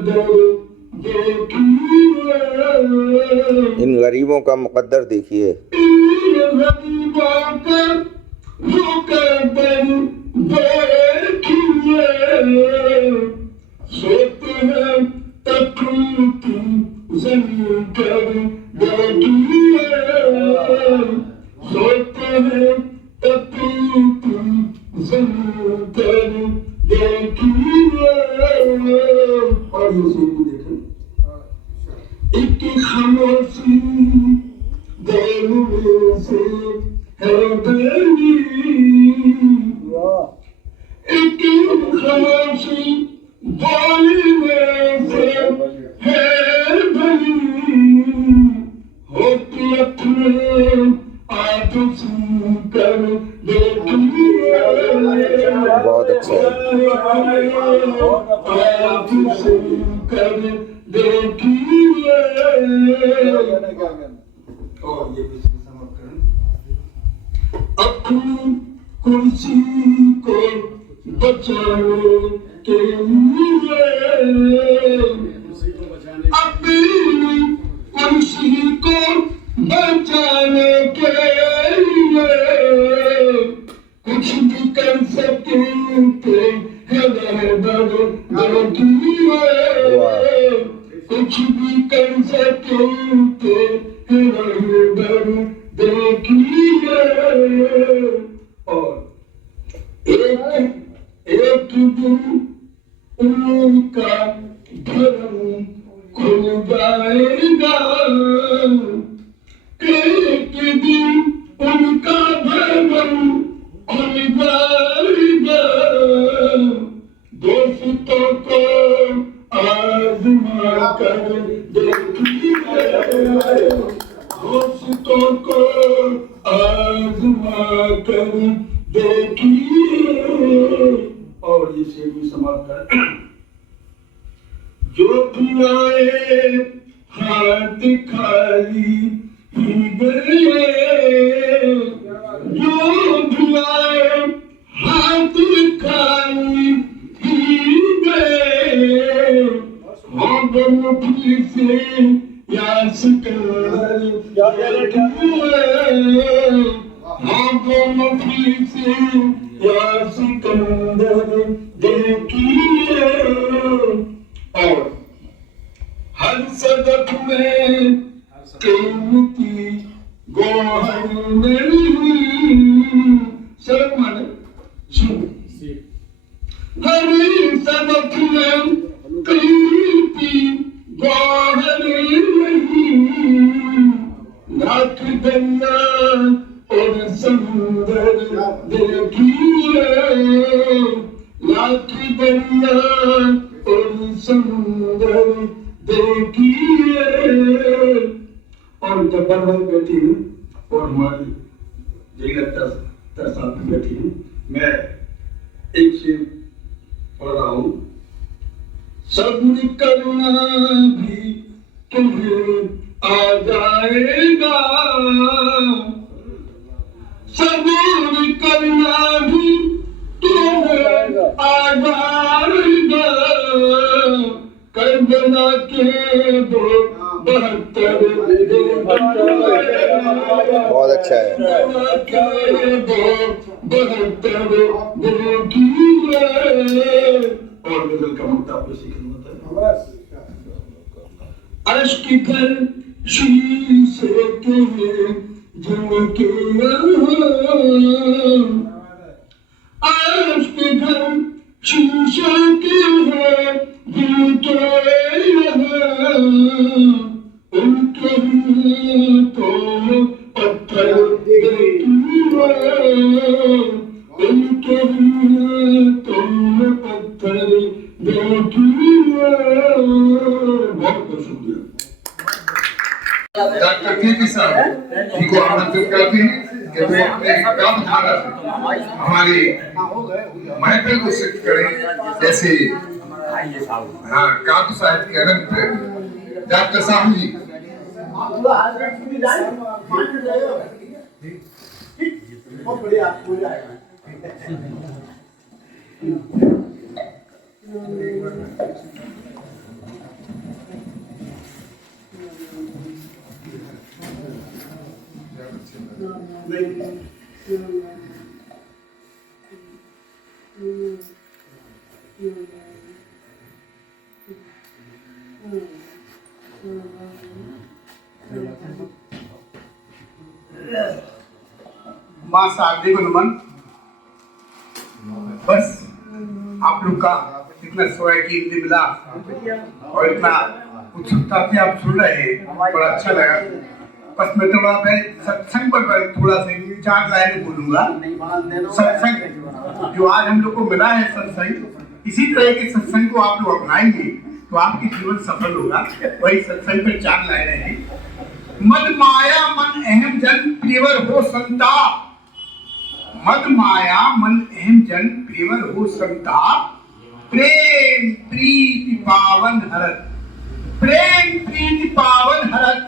देखिए, इन गरीबों का मुकद्दर देखिए, इन गरीबों का मुकद्दर देखिए, सोते हैं तकलीफी जमीन पर देखिए, सोते हैं तकलीफी जमीन पर देखिए। और ये सीधी देखें, एक खामोशी दिल में से है बनी, एक खामोशी दिल में से है बनी, होती अपने आप कर देखिए। बहुत अच्छा है। आप कर देखिए। और ये भी समाप्त करें, अपनी कुर्सी को बचाने के लिए, अपनी कुर्सी को बचाने के लिए कुछ भी कर सकते हैं देखिए, कुछ भी कर सकते हैं देखिए। और एक दिन उनका धर्म खुल जाएगा, एक दिन उनका धर्म खुल जाएगा, दोस्तों को आजमा कर देखिए, दोस्तों को आजमा कर देखिए। और इसे भी समाप्त कर, जो भी आए हाथ खाली ही गए, जो भी आए हाथ खाली ही गए, हम मुट्ठी से या सिकंदर हम मुट्ठी से या सिकंदर देखिए। और हर सदफ में कीमती गोहर नहीं, सर माने हर सदफ में कीमती गोहर नहीं, लाख दरिया और समुंदर देखिए, लाख दरिया और समुंदर देखिए। और जब्बार भाई बैठी हूँ और हमारी जगह साथ में बैठी हूँ, मैं एक शेर पढ़ रहा हूँ। सब्र करना भी तुम्हें आ जाएगा, सब्र करना भी तुम्हें आ जाएगा, करबला के दो 72 बहुत अच्छा है। और गजल का मुद्दा आपको सीखना है। अर्श की घर शीशे के जिनके अर्श के घर शीशे के हैं जिनके उनके तो मील पत्थर देखिए। बहुत बहुत शुक्रिया। डॉक्टर के साहब उनको आमंत्रित करते हैं कि वो अपने कामधारा से हमारी महफिल को सिद्ध करें। जैसे हाँ, काव्य साहित्य के अनंत प्रेमी डॉक्टर साहब जी। बहुत बढ़िया हो जाएगा। माँ शारदे को नमन। बस आप लोग का इतना समय कीमती मिला और इतना उत्सुकता से आप सुन रहे हैं, बड़ा अच्छा लगा। बस मैं थोड़ा मैं सत्संग पर थोड़ा सा 4 लाइन बोलूंगा। सत्संग जो आज हम लोग को मिला है, सत्संग, इसी तरह के सत्संग को आप लोग अपनाएंगे तो आपकी जीवन सफल होगा। वही सत्संग पर 4 लाइनें हैं। मद माया मन अहम जन प्रियवर हो संताप। मद माया मन अहम जन प्रियवर हो संताप। प्रेम प्रीति पावन हरत। प्रेम प्रीति पावन हरत।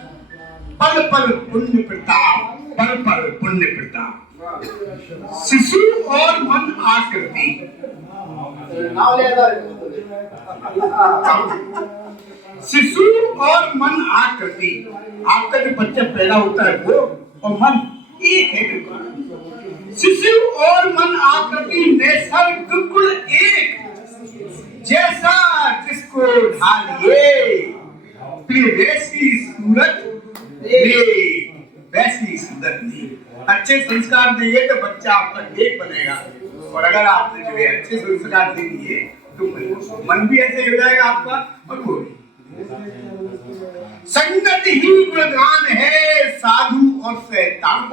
पल पल पुण्य प्रताप। पल पल पुण्य प्रताप। शिशु और मन आकृति। शिशु और मन आकृति। आपका जो बच्चा पैदा होता है वो और मन एक है बिल्कुल। शिशु और मन आकृति निसर्ग गुण एक। जैसा जिसको ढालिए प्रिय वैसी सूरत ले। वैसी सूरत ले। अच्छे संस्कार देंगे तो बच्चा आपका नेक बनेगा, और अगर आपने जो है अच्छे संस्कार दे दिए तो मन भी ऐसे हो जाएगा आपका। और वो संगत ही गुणगान है साधु और शैतान।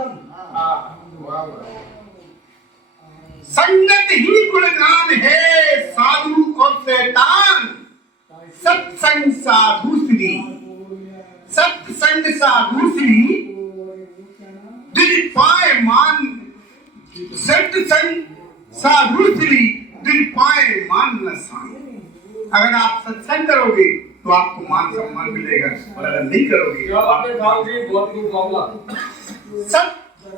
संगत ही गुणगान है साधु और शैतान। सत्संग साधु श्री। सत्संग साधु श्री दिल पाए मान। सत्संग साधु श्री दिल पाए मान न सान। अगर आप सत्संग करोगे तो आपको मान सम्मान मिलेगा, और अगर नहीं करोगे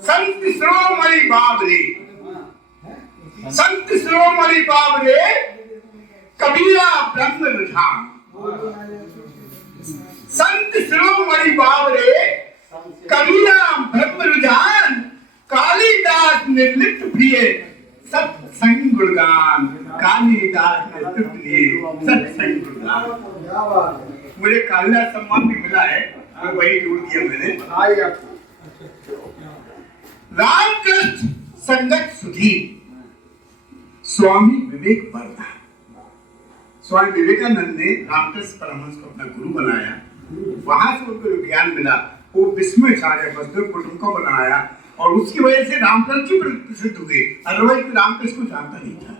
संत श्रोमणि बाबरे। संत श्रोमणि बाबरे कबीरा ब्रह्म रुझान। संत शिरोमणि बावरे कबीरा ब्रह्म रुझान। कालिदास निर्लिप्त प्रिय सत्संग गुणगान। कालिदास निर्लिप्त प्रिय सत्संग गुणगान। मुझे कालिदास सम्मान भी मिला है, मैं वही जोड़ दिया मैंने। रामकृष्ण संगत सुधी। स्वामी विवेक वरदान। स्वामी विवेकानंद ने रामकृष्ण परमहंस को अपना गुरु बनाया। वहां से उनको जो ज्ञान मिला वो विस्मय छा गया, वसुदेव कुटुंब को बनाया, और उसकी वजह से रामकृष्ण की प्रसिद्ध हुए। अदरवाइज रामकृष्ण को जानता नहीं था।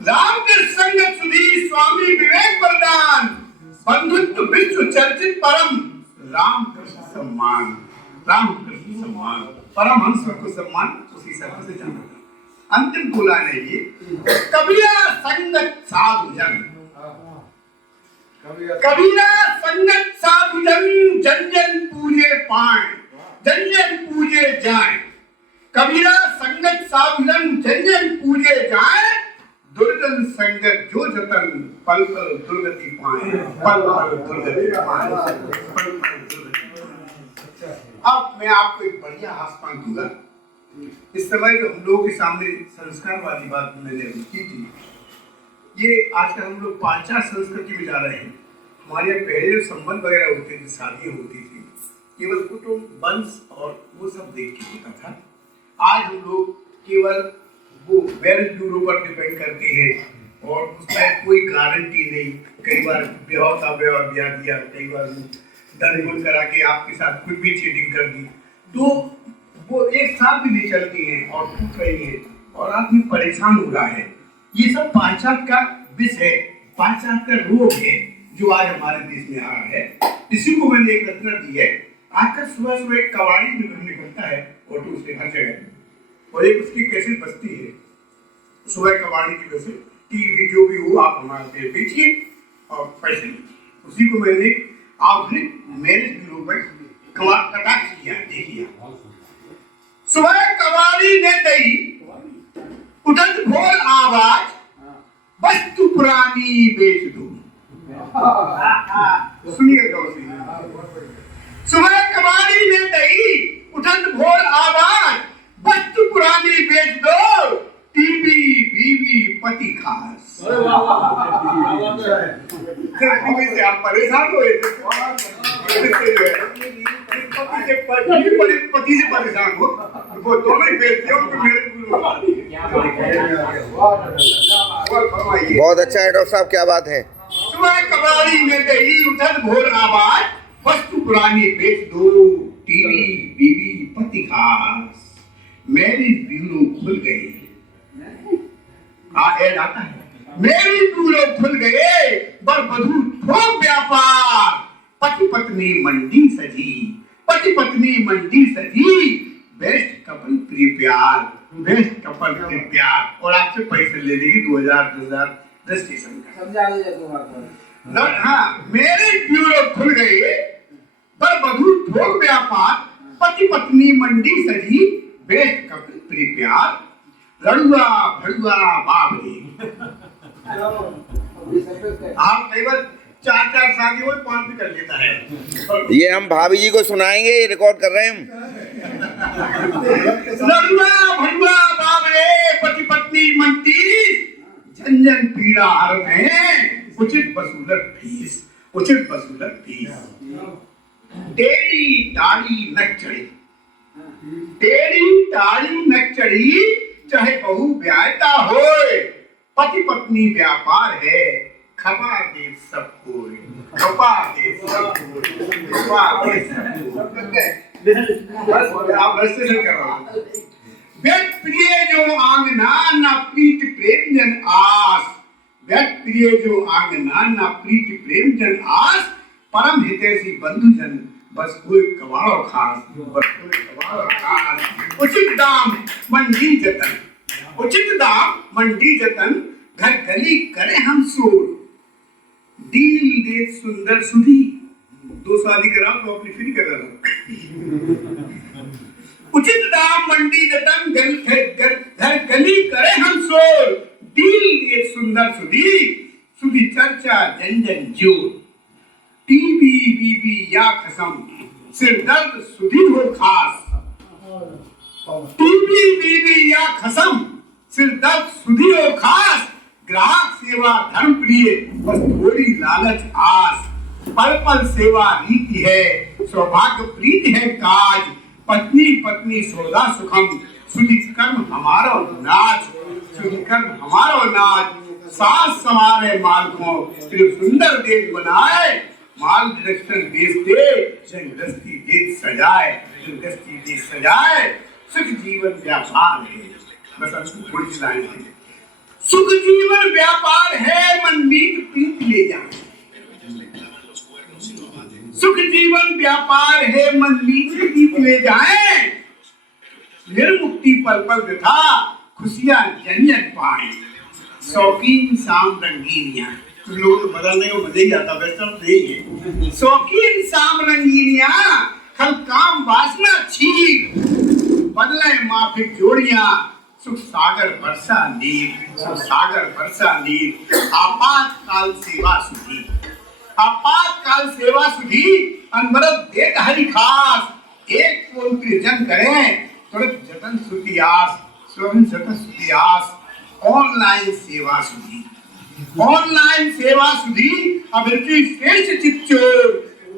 रामकृष्ण संगत सुधी स्वामी विवेक वरदान। बंधुत्व विश्व चर्चित परम रामकृष्ण सम्मान। रामकृष्ण सम्मान परमहंस को सम्मान उसी शब्द से जाना था। अंतिम बोला नहीं ये कबीरा संगत साधु जन। कबीरा संगत साधु जन। जन जन पूजे पाए जन जन पूजे जाए। कबीरा संगत साधु जन जन जन पूजे जाए। दुर्जन संगत जो जतन पल पल दुर्गति पाए। पल पल दुर्गति पाए। अब मैं आपको एक बढ़िया आसमान दूंगा। इस समय जो हम लोगों के सामने संस्कार वाली बात मैंने की थी, ये आजकल हम लोग पाश्चात्य संस्कृति में जा रहे हैं। हमारे यहाँ पहले जो संबंध वगैरह होते थे, शादियाँ होती थी, केवल कुटुंब वंश और वो सब देख के होता था। आज हम लोग केवल वो मैरिज ब्यूरो पर डिपेंड करते हैं, और उसमें कोई गारंटी नहीं। कई बार ब्याह का ब्याह दिया, कई बार दंड करा के आपके साथ कुछ भी चीटिंग कर दी, तो वो एक साथ भी नहीं चलती है और टूट रही है, और आदमी परेशान हो रहा है। ये सब पाश्चात्य का विष है, पाश्चात्य का रोग है जो आज हमारे देश में आ रहा है। इसी को मैंने एक रचना दी है। आजकल सुबह सुबह एक कबाड़ी निकलता है ऑटो से हर जगह, और एक उसकी कैसे बचती है सुबह कबाड़ी की वजह से, टीवी जो भी हो आप हमारे से बेचिए और पैसे लीजिए। उसी को मैंने आधुनिक मैरिज ब्यूरो पर कटाक्ष किया। देखिए, सुबह कबाड़ी ने दई उठत भोर आवाज, वस्तु पुरानी बेच दो। सुनिए गौर से, सुबह कबाड़ी ने दई उठत भोर आवाज, वस्तु पुरानी बेच दो, टीवी बीवी पति खास। टीवी से आप परेशान हुए, पति से परेशान हो, वो दोनों ही बेचते हो तो मेरे बहुत अच्छा है डॉक्टर साहब, क्या बात है। सुबह कबाड़ी में दही उठत भोर आवाज, वस्तु पुरानी बेच दो, टीवी बीवी पति खास। मैरिज ब्यूरो खुल गए, ऐड आता है, मैरिज ब्यूरो खुल गए, बर वधू थोक व्यापार, पति पत्नी मंडी सजी, पति पत्नी मंडी सजी, बेस्ट कपल प्री प्यार, बेस्ट कपल प्री प्यार। और आपसे पैसे ले लेगी 2000 रजिस्ट्रेशन का। हाँ, मैरिज ब्यूरो खुल गए, बर वधू थोक व्यापार, पति पत्नी मंडी सजी, बेस्ट कपल प्री प्यार, लड़ुआ भड़ुआ बाबरी। आप कई बार 4 शादी हो 5 भी कर लेता है। ये हम भाभी जी को सुनाएंगे, ये रिकॉर्ड कर रहे हैं हम। लड़ुआ भड़ुआ बाबरे, पति पत्नी मंडी, झंझन पीड़ा हर में, उचित वसूलत फीस, उचित वसूलत फीस। टेढ़ी टाड़ी नक चढ़ी, टेढ़ी टाड़ी नक चढ़ी, चाहे बहु ब्याहता होए, पति पत्नी व्यापार है, खपा दे सबको, खपा दे सबको, खपा दे सबको। आप रजिस्ट्रेशन करवाओ। व्यक्त प्रिय जो आंगना न प्रीत प्रेम जन आस, व्यक्त प्रिय जो आंगना न प्रीत प्रेम जन आस, परम हितैषी बंधु जन बस कोई कबाड़ो खास, बस कोई कबाड़ो खास। उचित दाम मंडी जतन, उचित दाम मंडी जतन, घर गली करे हम शोर, डील दे सुंदर सुधी। 2 शादी करा तो अपनी फ्री करा दो। उचित दाम मंडी जतन, घर गली करे हम शोर, डील दे सुंदर सुधी, सुधी चर्चा जन जन जोर। टीवी बीबी या खसम, सिर दर्द सुधी हो खास, टीवी बीबी या खसम, सिर दर्द सुधी हो खास। ग्राहक सेवा धर्म प्रिय, बस थोड़ी लालच आस, पल पल सेवा रीति है, सौभाग्य प्रीति है काज। पत्नी पत्नी सौदा सुखम, सुधि कर्म हमारो नाच, सुधि कर्म हमारो नाच। सास समारे माल को, सिर्फ सुंदर देश बनाए, माल डायरेक्शन देश दे, गृहस्थी देश सजाए, गृहस्थी देश सजाए। सुख जीवन व्यापार है, बस आपको थोड़ी सी लाइन है। सुख जीवन व्यापार है, मन मीत प्रीत ले जाए। सुख जीवन व्यापार है, मन मीत प्रीत ले जाए। निर्मुक्ति पल पल व्यथा, खुशियां जन जन पाए। शौकीन शाम रंगीनियां, लोग बदलने को मजा ही आता, वैसे शौकीन शाम रंगीनियां, कल काम वासना छीक, बदले माफिक जोड़ियां, सुख सागर वर्षा नीर, सुख सागर वर्षा नीर। आपातकाल सेवा सुधी, आपातकाल सेवा सुधी, अनवरत देत हरि खास। एक कोंत्र जन करें, तुरंत जतन सुधी आस, स्वयं जतन सुधी आस। ऑनलाइन सेवा सुधी, ऑनलाइन सेवा सुधी, अभिरुचि श्रेष्ठ चित्चोर।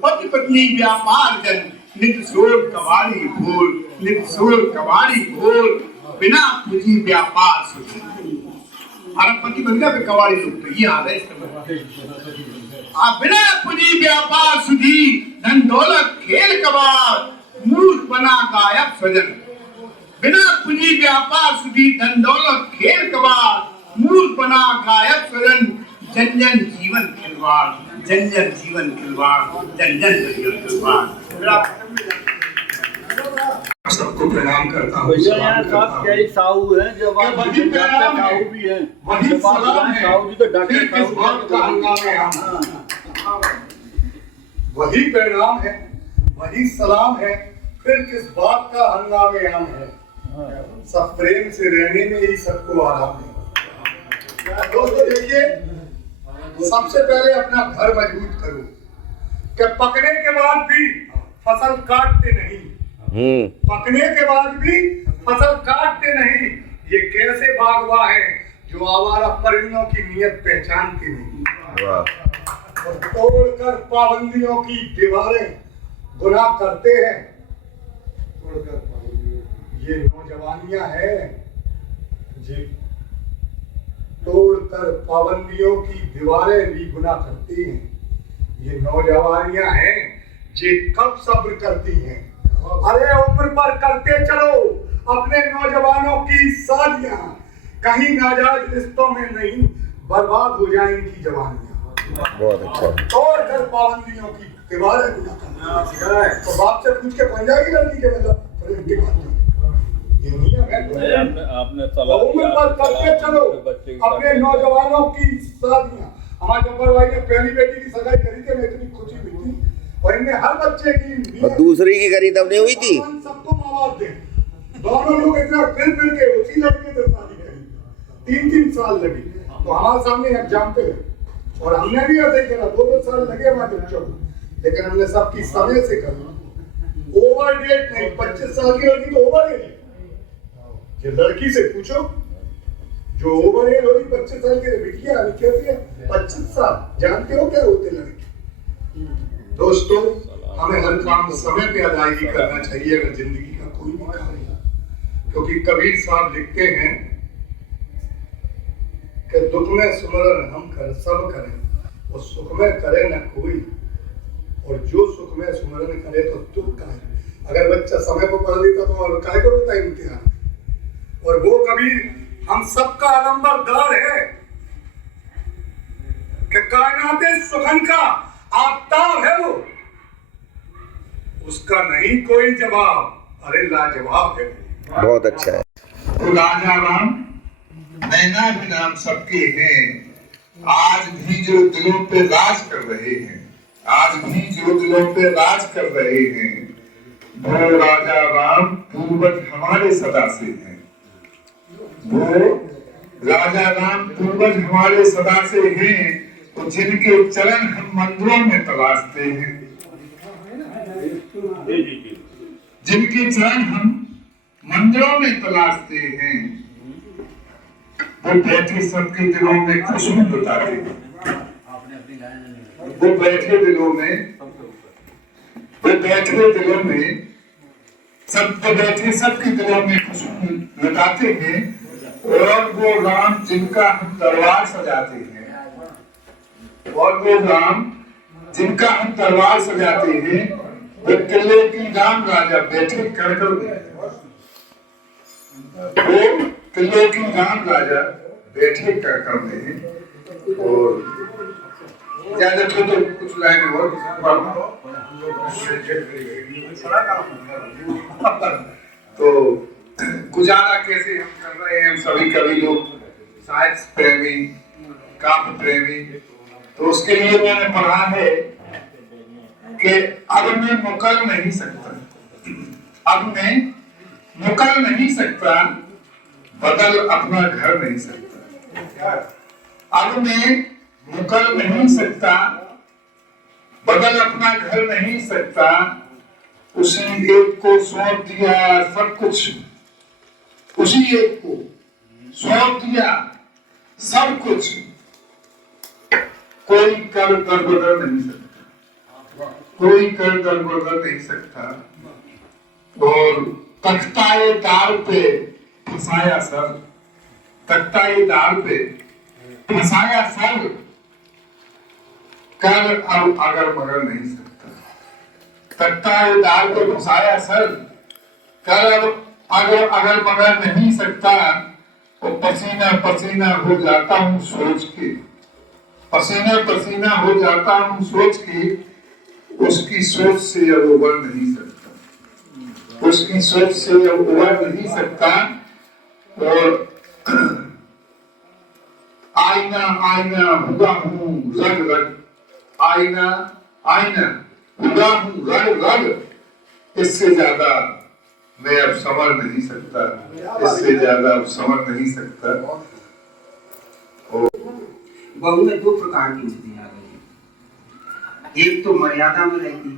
पति पत्नी व्यापार जन, नित सोर कबाड़ी भोर, नित सोर कबाड़ी भोर। बिना पूंजी व्यापार सुधी, अरबपति बन गया कबाड़ी लोग, तो ये आ गए। बिना पूंजी व्यापार सुधी, धन दौलत खेल कबाड़, मूर्ख बना गायब स्वजन। बिना पूंजी व्यापार सुधी, धन दौलत खेल कबाड़, मूल बना गायक स्वरण, जन जन जीवन खिलवाड़, जन जन जीवन खिलवाड़, जन जन जीवन खिलवाड़। सबको प्रणाम करता हूँ, सलाम करता हूँ। साहू है जो वही प्रणाम है, भी है, वही सलाम है, साहू जी तो डॉक्टर फिर किस बात का हंगामे हम, वही प्रणाम है, वही सलाम है, फिर किस बात का हंगामे हम है। सब प्रेम से रहने में ही सबको आराम है। दोस्तों देखिए, सबसे पहले अपना घर मजबूत करो कि पकने के बाद भी फसल काटते नहीं, पकने के बाद भी फसल काटते नहीं। ये कैसे बागवा है जो आवारा परिंदों की नीयत पहचानते नहीं और तोड़कर पाबंदियों की दीवारें गुनाह करते हैं। तोड़कर पाबंदियों, ये नौजवानियां हैं जी, तोड़कर पाबंदियों की दीवारें भी गुनाह करती हैं। ये नौजवानियां हैं जे कब सब्र करती हैं। अरे उम्र पर करते चलो अपने नौजवानों की शादियां, कहीं नाजायज रिश्तों में नहीं बर्बाद हो जाए इनकी जवानियां। बहुत अच्छा। तोड़कर पाबंदियों की दीवारें गुनाह करती हैं। तो बाप से पूछ के बन जाएगी लड़की के मतलब प्रेम की बात ये नियम है। आपने उम्र पर करते चलो अपने नौजवानों की शादियां। हमारे जब्बर भाई ने पहली बेटी की सगाई करी थी, मैं इतनी खुशी हुई थी, और इनने हर बच्चे की और दूसरी की करी तब नहीं हुई थी। सबको माँ बाप दे, दोनों लोग इतना फिर के उसी लड़के से शादी करी, 3-3 साल लगी। तो हमारे सामने एग्जाम्पल है, और हमने भी ऐसे ही करा, 2-2 साल लगे हमारे बच्चों को, लेकिन हमने सबकी समय से करी। ओवर डेट नहीं, 25 साल की लड़की तो ओवर एज है। ये लड़की से पूछो जो ओवर एज होगी 25 साल की बिटिया कहती है 25 साल, जानते हो क्या होते लड़के। दोस्तों, हमें हर काम समय पे अदायगी करना चाहिए अगर जिंदगी का कोई भी काम है, क्योंकि कबीर साहब लिखते हैं कि दुख में सुमरन हम कर सब करें और सुख में करे न कोई, और जो सुख में सुमरन करे तो दुख का है। अगर बच्चा समय पर पढ़ लेता तो और काहे को होता है इम्तिहान। और वो कबीर हम सबका अलंबरदार है कि कायनाते सुखन का आफ्ताब है वो, उसका नहीं कोई जवाब, अरे लाजवाब है। बहुत अच्छा है। तो राजा राम नैना भी नाम सबके हैं, आज भी जो दिलों पे राज कर रहे हैं, आज भी जो दिलों पे राज कर रहे हैं, वो राजा राम पूर्वज हमारे सदा से हैं। वो राजा राम पूर्वज हमारे सदा से हैं, तो जिनके चरण हम मंदिरों में तलाशते हैं, जिनके चरण हम मंदिरों में तलाशते हैं, वो बैठे सबके दिलों में खुशबू लुटाते हैं। वो बैठे दिलों में, वो बैठे दिलों में, सबके बैठे सबके दिलों में खुशबू लुटाते हैं। और वो राम जिनका हम दरबार सजाते हैं, और वो राम जिनका हम दरबार सजाते हैं, वो किले की राम राजा बैठे करकर वो किले की राम राजा बैठे करकर में। और ज्यादा तो कुछ लाइन और तो गुजारा कैसे हम कर रहे हैं, हम सभी कवि लोग, साहित्य प्रेमी, काव्य प्रेमी, तो उसके लिए मैंने पढ़ा है कि अब मैं मुकर नहीं सकता, अब मैं मुकर नहीं सकता, बदल अपना घर नहीं सकता। अब मैं मुकर नहीं सकता, बदल अपना घर नहीं सकता, उसी एक को सौंप दिया सब कुछ, उसी एक को सौंप दिया सब कुछ, कोई कर दर बदल नहीं सकता, कोई कर दर बदल नहीं सकता। और तख्ताए दार पे फंसाया सर, तख्ताए दार पे फंसाया सर, कर अब अगर मगर नहीं सकता। तख्ताए दार पे फंसाया सर, कर अब अगर मगर नहीं सकता, और पसीना पसीना हो जाता हूँ सोच के, पसीना पसीना हो जाता हूँ सोच के, उसकी सोच से अब उबर नहीं सकता, उसकी सोच से अब उबर नहीं सकता। और आईना आईना हुआ हूँ रग रग, आईना आईना हुआ हूँ रग रग, इससे ज्यादा मैं अब समझ नहीं सकता, इससे ज्यादा अब समझ नहीं सकता। बहू में दो प्रकार की स्त्रियां आ गई, एक तो मर्यादा में रहती है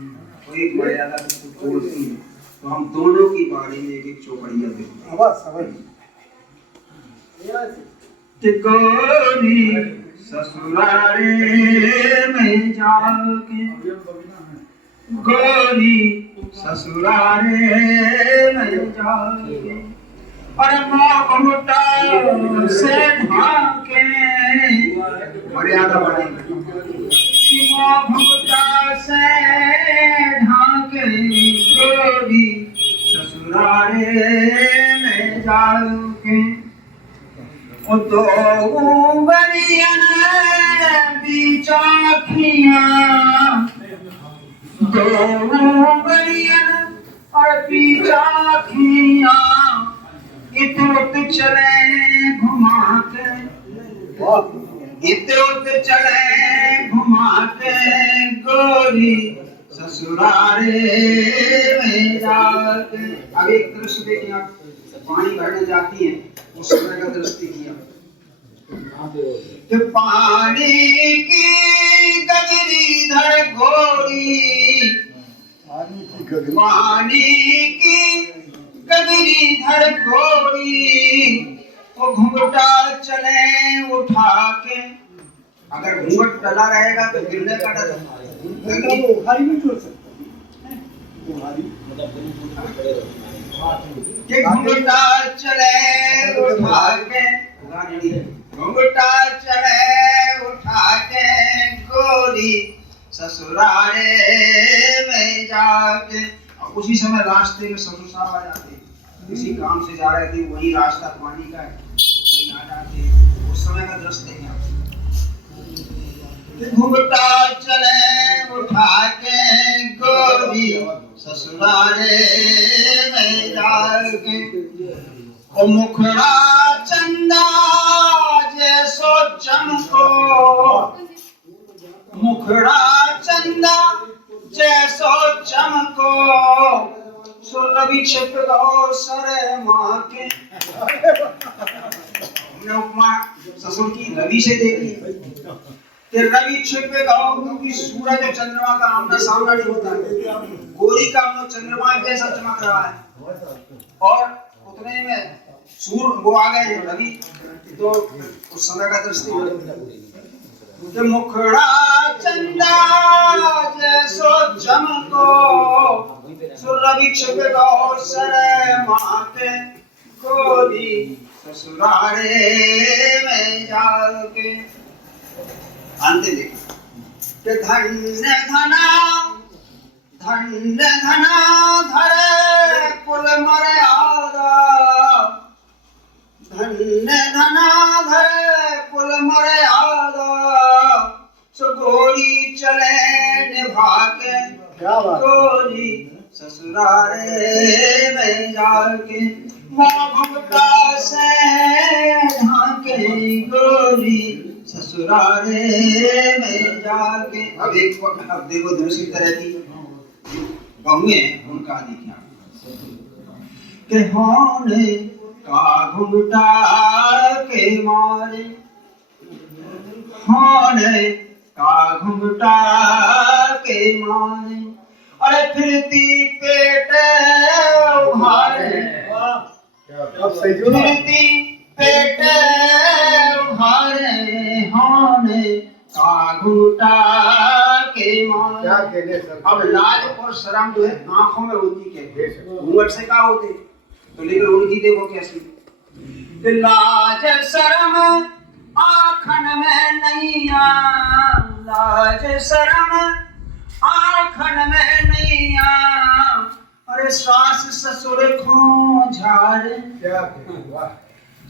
और एक मर्यादा को तोड़ती है। तो हम दोनों के बारे में एक एक चौपड़िया देखते हैं। गोरी ससुरारे में जाके, गोरी ससुरारे में जाके, और ममता से ढाके, मर्यादा बढ़ेगी, ममता से ढाके, गोरी ससुरारे में जाके, ओ दो उंगलियां बीचाखियां, दो उंगलियां और बीचाखियां, इतोत चले घुमाते, इतोत चले घुमाते, गोरी ससुरारे में जाके। अब एक दृश्य देखिए, आप पानी भरने जाती है उस समय का दृष्टि किया कि पानी की गगरी धर घोड़ी, पानी की गगरी धर घोड़ी, वो घूंघटा चले उठा के, अगर घूंघट डला रहेगा तो गिरने का डर कि घूंघटा चले उठा के, घूंघटा चले उठा के, गोरी ससुरारे में जाके। और उसी समय रास्ते में ससुर साहब आ जाते, किसी काम से जा रहे थे, वही रास्ता पानी का है, वहीं आ जाते। उस समय का दृश्य है। घूंघटा चले उठा के, गोरी ससुरारे में जाके, ओ मुखड़ा चंदा जैसो चमको, मुखड़ा चंदा जैसो चमको, सो रवि छिप गो सरे माँ के। हमने उपमा ससुर की रवि से देखी कि रवि छिप गो, क्योंकि सूरज और चंद्रमा का आमना सामना नहीं होता है, गोरी का हम चंद्रमा जैसा चमक रहा है, और उतने में सूर्य वो आ गए रवि, तो उस समय का दृष्टि कि मुखड़ा चंदा जैसो चमको, रवि छिप गो सरे माते, गोरी ससुरारे में जाके। अंत देखो कि धन्य धना धन्य धना धरे कुल मर्यादा, धन्य धना धरे कुल मर्यादा, सो गोरी चले निभा के, गोरी ससुरारे में जाके, घूंघटा से ढाके, गोरी ससुरारे में जाके। अब एक वक्त अब देखो दूसरी तरह की बहुएं, उनका देखिए कि होने का घुंघटा के मारे, होने का घुंघटा के मारे, अरे फिरती पेट उघारे, फिरती पेट उघारे, होने का घुंघटा के मारे। अब लाज और शर्म जो है आंखों में होती है, घूंघट से क्या होते, तो लेकिन उनकी देखो कैसी, लाज शर्म आँखन में नहीं आ, लाज शर्म आँखन में नहीं आ, अरे सास ससुर खो झारे,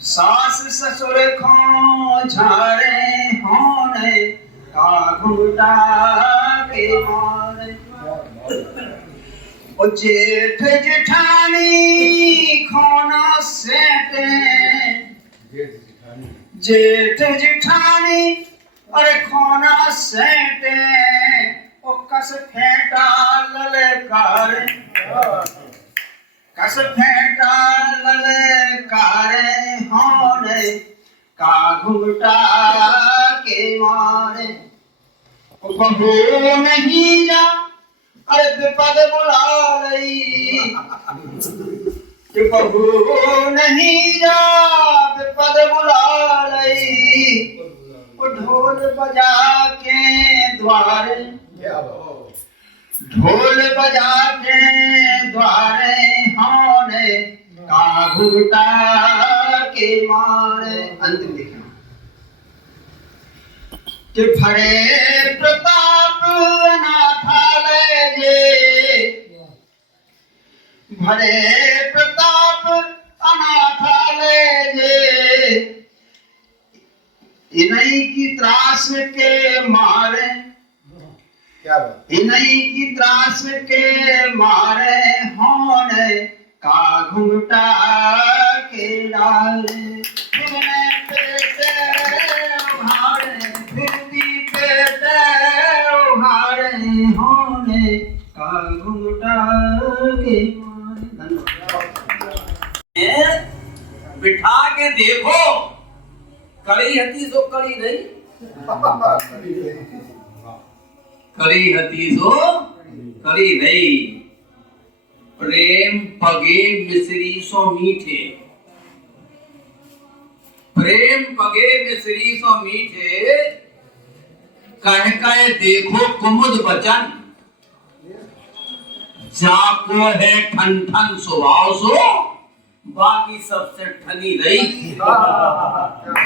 सास ससुर खो झारे होने का घुटा के मारे ओ जेठ जेठानी खोना सेटे जेठ जेठानी अरे खोना सेटे ओ कस फेंटा ललकार कस फेंटा ललकारे होने का घुटा के मारे ओ बहू नहीं जा अरे विपद बुला लई कि बहू नहीं जा विपद बुला लई ओ ढोल बजा के द्वारे ढोल बजा के द्वारे होने का घुटा के मारे। अंतिम लिखना कि भरे प्रताप अनाथालय जे भरे प्रताप अनाथालय जे इन्हीं की त्रास के मारे इन्हीं की त्रास के मारे होने का घुटा के डाले पेटे उहारे फिरती पेटे उहारे होने का घुटा के मारे। बिठा के देखो कड़ी हती सो कड़ी नहीं कड़ी हती सो कड़ी नहीं प्रेम पगे मिश्री सो मीठे प्रेम पगे मिश्री सो मीठे कह कह देखो कुमुद बचन जाको है ठन ठन स्वभाव सो बाकी सबसे ठनी रही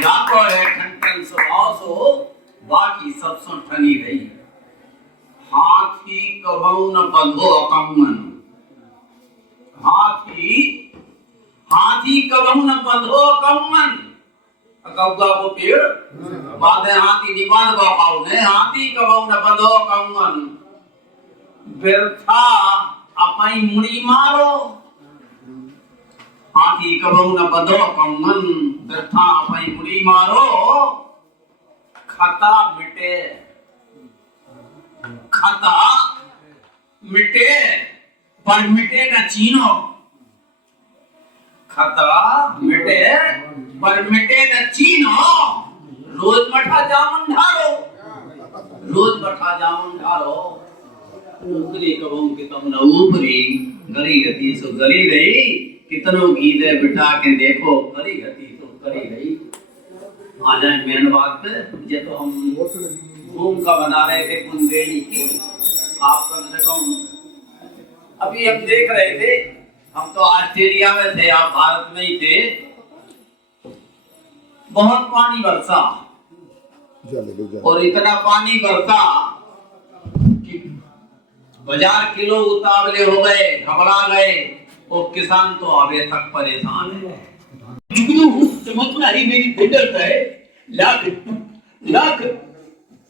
जाको है ठन ठन स्वभाव सो बाकी सबसे ठनी रही। हाथी कबहू न बंधो अकम्मन हाथी कबहू न बंधो अकम्मन अकौगा को पेड़ बाधे हाथी निबान बापाओ ने हाथी कबहू न बंधो अकम्मन व्यर्था अपनी मुड़ी मारो हाथी कबहू न बंधो अकम्मन व्यर्था अपनी मुड़ी मारो खता मिटे खता मिटे पर मिटे न चीनो खता मिटे पर मिटे न चीनो रोज मठा जामुन ढारो रोज मठा जामुन ढारो ऊपरी कबहू कि तुम न ऊपरी गली गति सो गली रही कितनो गीत है बिठा के देखो गली गति सो गली रही। आ जाए मेन बात पे ये तो हम घूम का बना रहे थे कुंदेली की आप कम से कम अभी हम देख रहे थे हम तो ऑस्ट्रेलिया में थे आप भारत में ही थे बहुत पानी बरसा और इतना पानी बरसा कि बाजार किलो उतावले हो गए घबरा गए और किसान तो अभी तक परेशान है। चमत्कारी मेरी फितरत है लाख लाख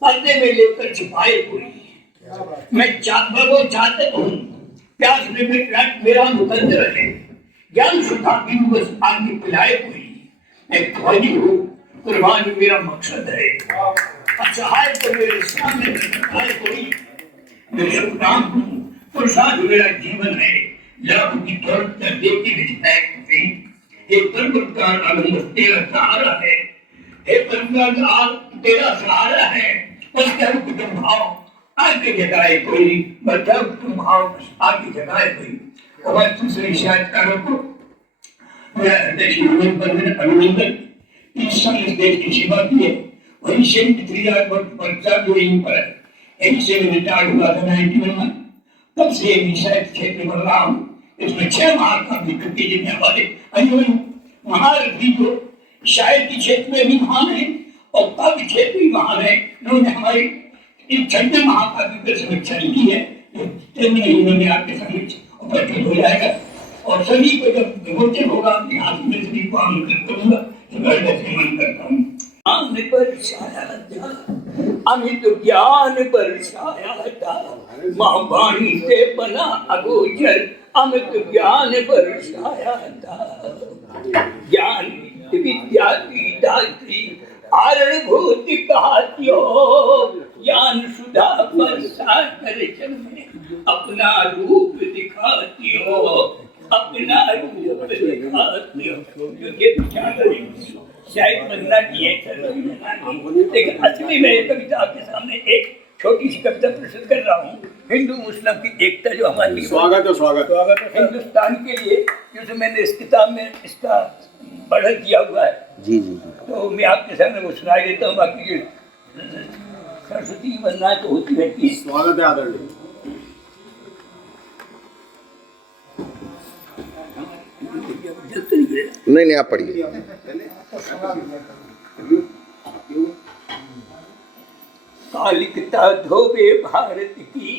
पर्दे में लेकर छुपाए हुई मैं वो चाहते हूँ प्यास में मेरा मुकद्दर है ज्ञान सुधा की बस आगे पिलाए हुई मैं फौजी हूँ कुर्बानी मेरा मकसद है असहाय तो मेरे सामने छुपाए हुई मैं शुभकाम हूँ पुरुषार्थ मेरा जीवन है लाभ की दौलत कर देती विजय ये परमकार आनंद तेरा सहारा है हे परमकार तेरा सहारा है बस क्या कुटुंब भाव आगे जगाए कोई बचाओ कुटुंब भाव आगे जगाए कोई और दूसरे शायदकारों को मैं देश में बंधन अभिनंदन इस समय देश की सेवा की है वही से त्रिया पर्चा जो इन पर यही से मैं रिटायर्ड हुआ था 91 में तब से मैं शायद क्षेत्र में रहा हूँ इसमें 6 माह का विकृति जिम्मे वाले अयो महारथी जो शायद के क्षेत्र में भी महान है और काव्य क्षेत्र भी महान है इन्होंने हमारे इन 6 महाकाव्य की समीक्षा की है इन्होंने आपके समक्ष उपस्थित हो जाएगा और सभी को जब विमोचन होगा इतिहास में सभी को आमंत्रित करूंगा नमन करता हूँ। ज्ञान बरसाया था, अमित ज्ञान बरसाया था, माँ वाणी से बना अगोचर अमित ज्ञान बरसाया था। ज्ञान विद्या की दात्री आरणभूत कहात्यो, ज्ञान सुधा बरसा कर जग में अपना रूप दिखाती हो, अपना रूप दिखाती हो। ये विचार शायद बनना चाहिए, लेकिन असली में कविता आपके सामने एक छोटी सी कविता प्रस्तुत कर रहा हूँ। हिंदू मुस्लिम की एकता जो हमारी स्वागत है हिंदुस्तान के लिए, क्योंकि मैंने इस किताब में इसका वर्णन किया हुआ है। जी जी जी। तो मैं आपके सामने वो सुनाई देता हूँ। बाकी ये सरस्वती की वंदना तो होती रहती है। स्वागत है आदरणीय। नहीं नहीं, आप पढ़िए। कालिकता धोबे भारत की,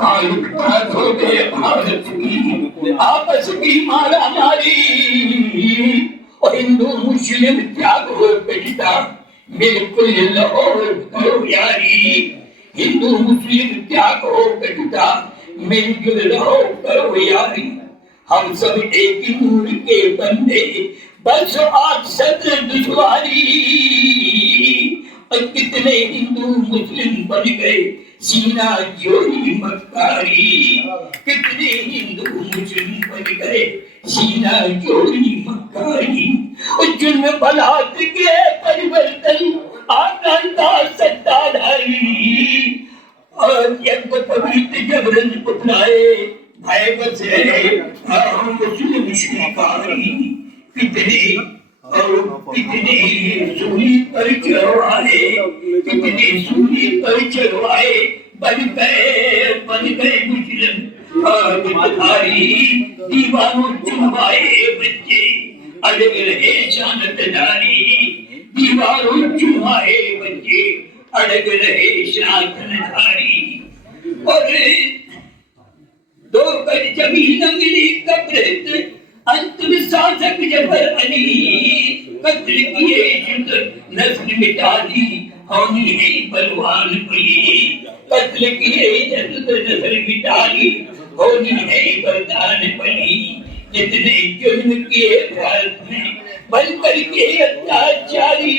कालिकता धोबे भारत की, आपस की मारा मारी, और हिंदू मुस्लिम त्याग हो बेटा बिल्कुल लाहौर करो यारी। हिंदू मुस्लिम त्याग हो बेटा मिलजुल रहो करो यारी। हम सब एक नूर के बंदे, बस आज सद दुश्वारी। और कितने हिंदू मुस्लिम बन गए सीना जोड़ी मक्कारी, कितने हिंदू मुस्लिम बन गए सीना जोड़ी मक्कारी। और जुल्म बलात् के परिवर्तन आकांक्षा सत्ताधारी, और यज्ञ पवित्र जबरन पुतलाए भय बसे मुस्लिम शिकारी। कितने और कितने सूली पर चढ़वाए, कितने सूली पर चढ़वाए, बन गए मुस्लिम आदि। दीवारों चुनवाए बच्चे अड़ग रहे शानत नारी। दीवारों चुनवाए बच्चे अड़ग रहे शानत नारी। और 2 गज जमीन मिली कब्र अंतविश्वासक जबर अली। कत्ल किए शुद्ध नस्ल मिटा दी, होनी है बलवान बली। कत्ल किए शुद्ध नस्ल मिटा दी, होनी है बलवान बली। जितने जुल्म किए भारत में बल करके अत्याचारी,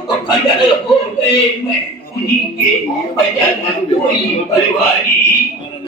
और खड़र हो गए मैं उन्हीं के बजाना कोई परवारी।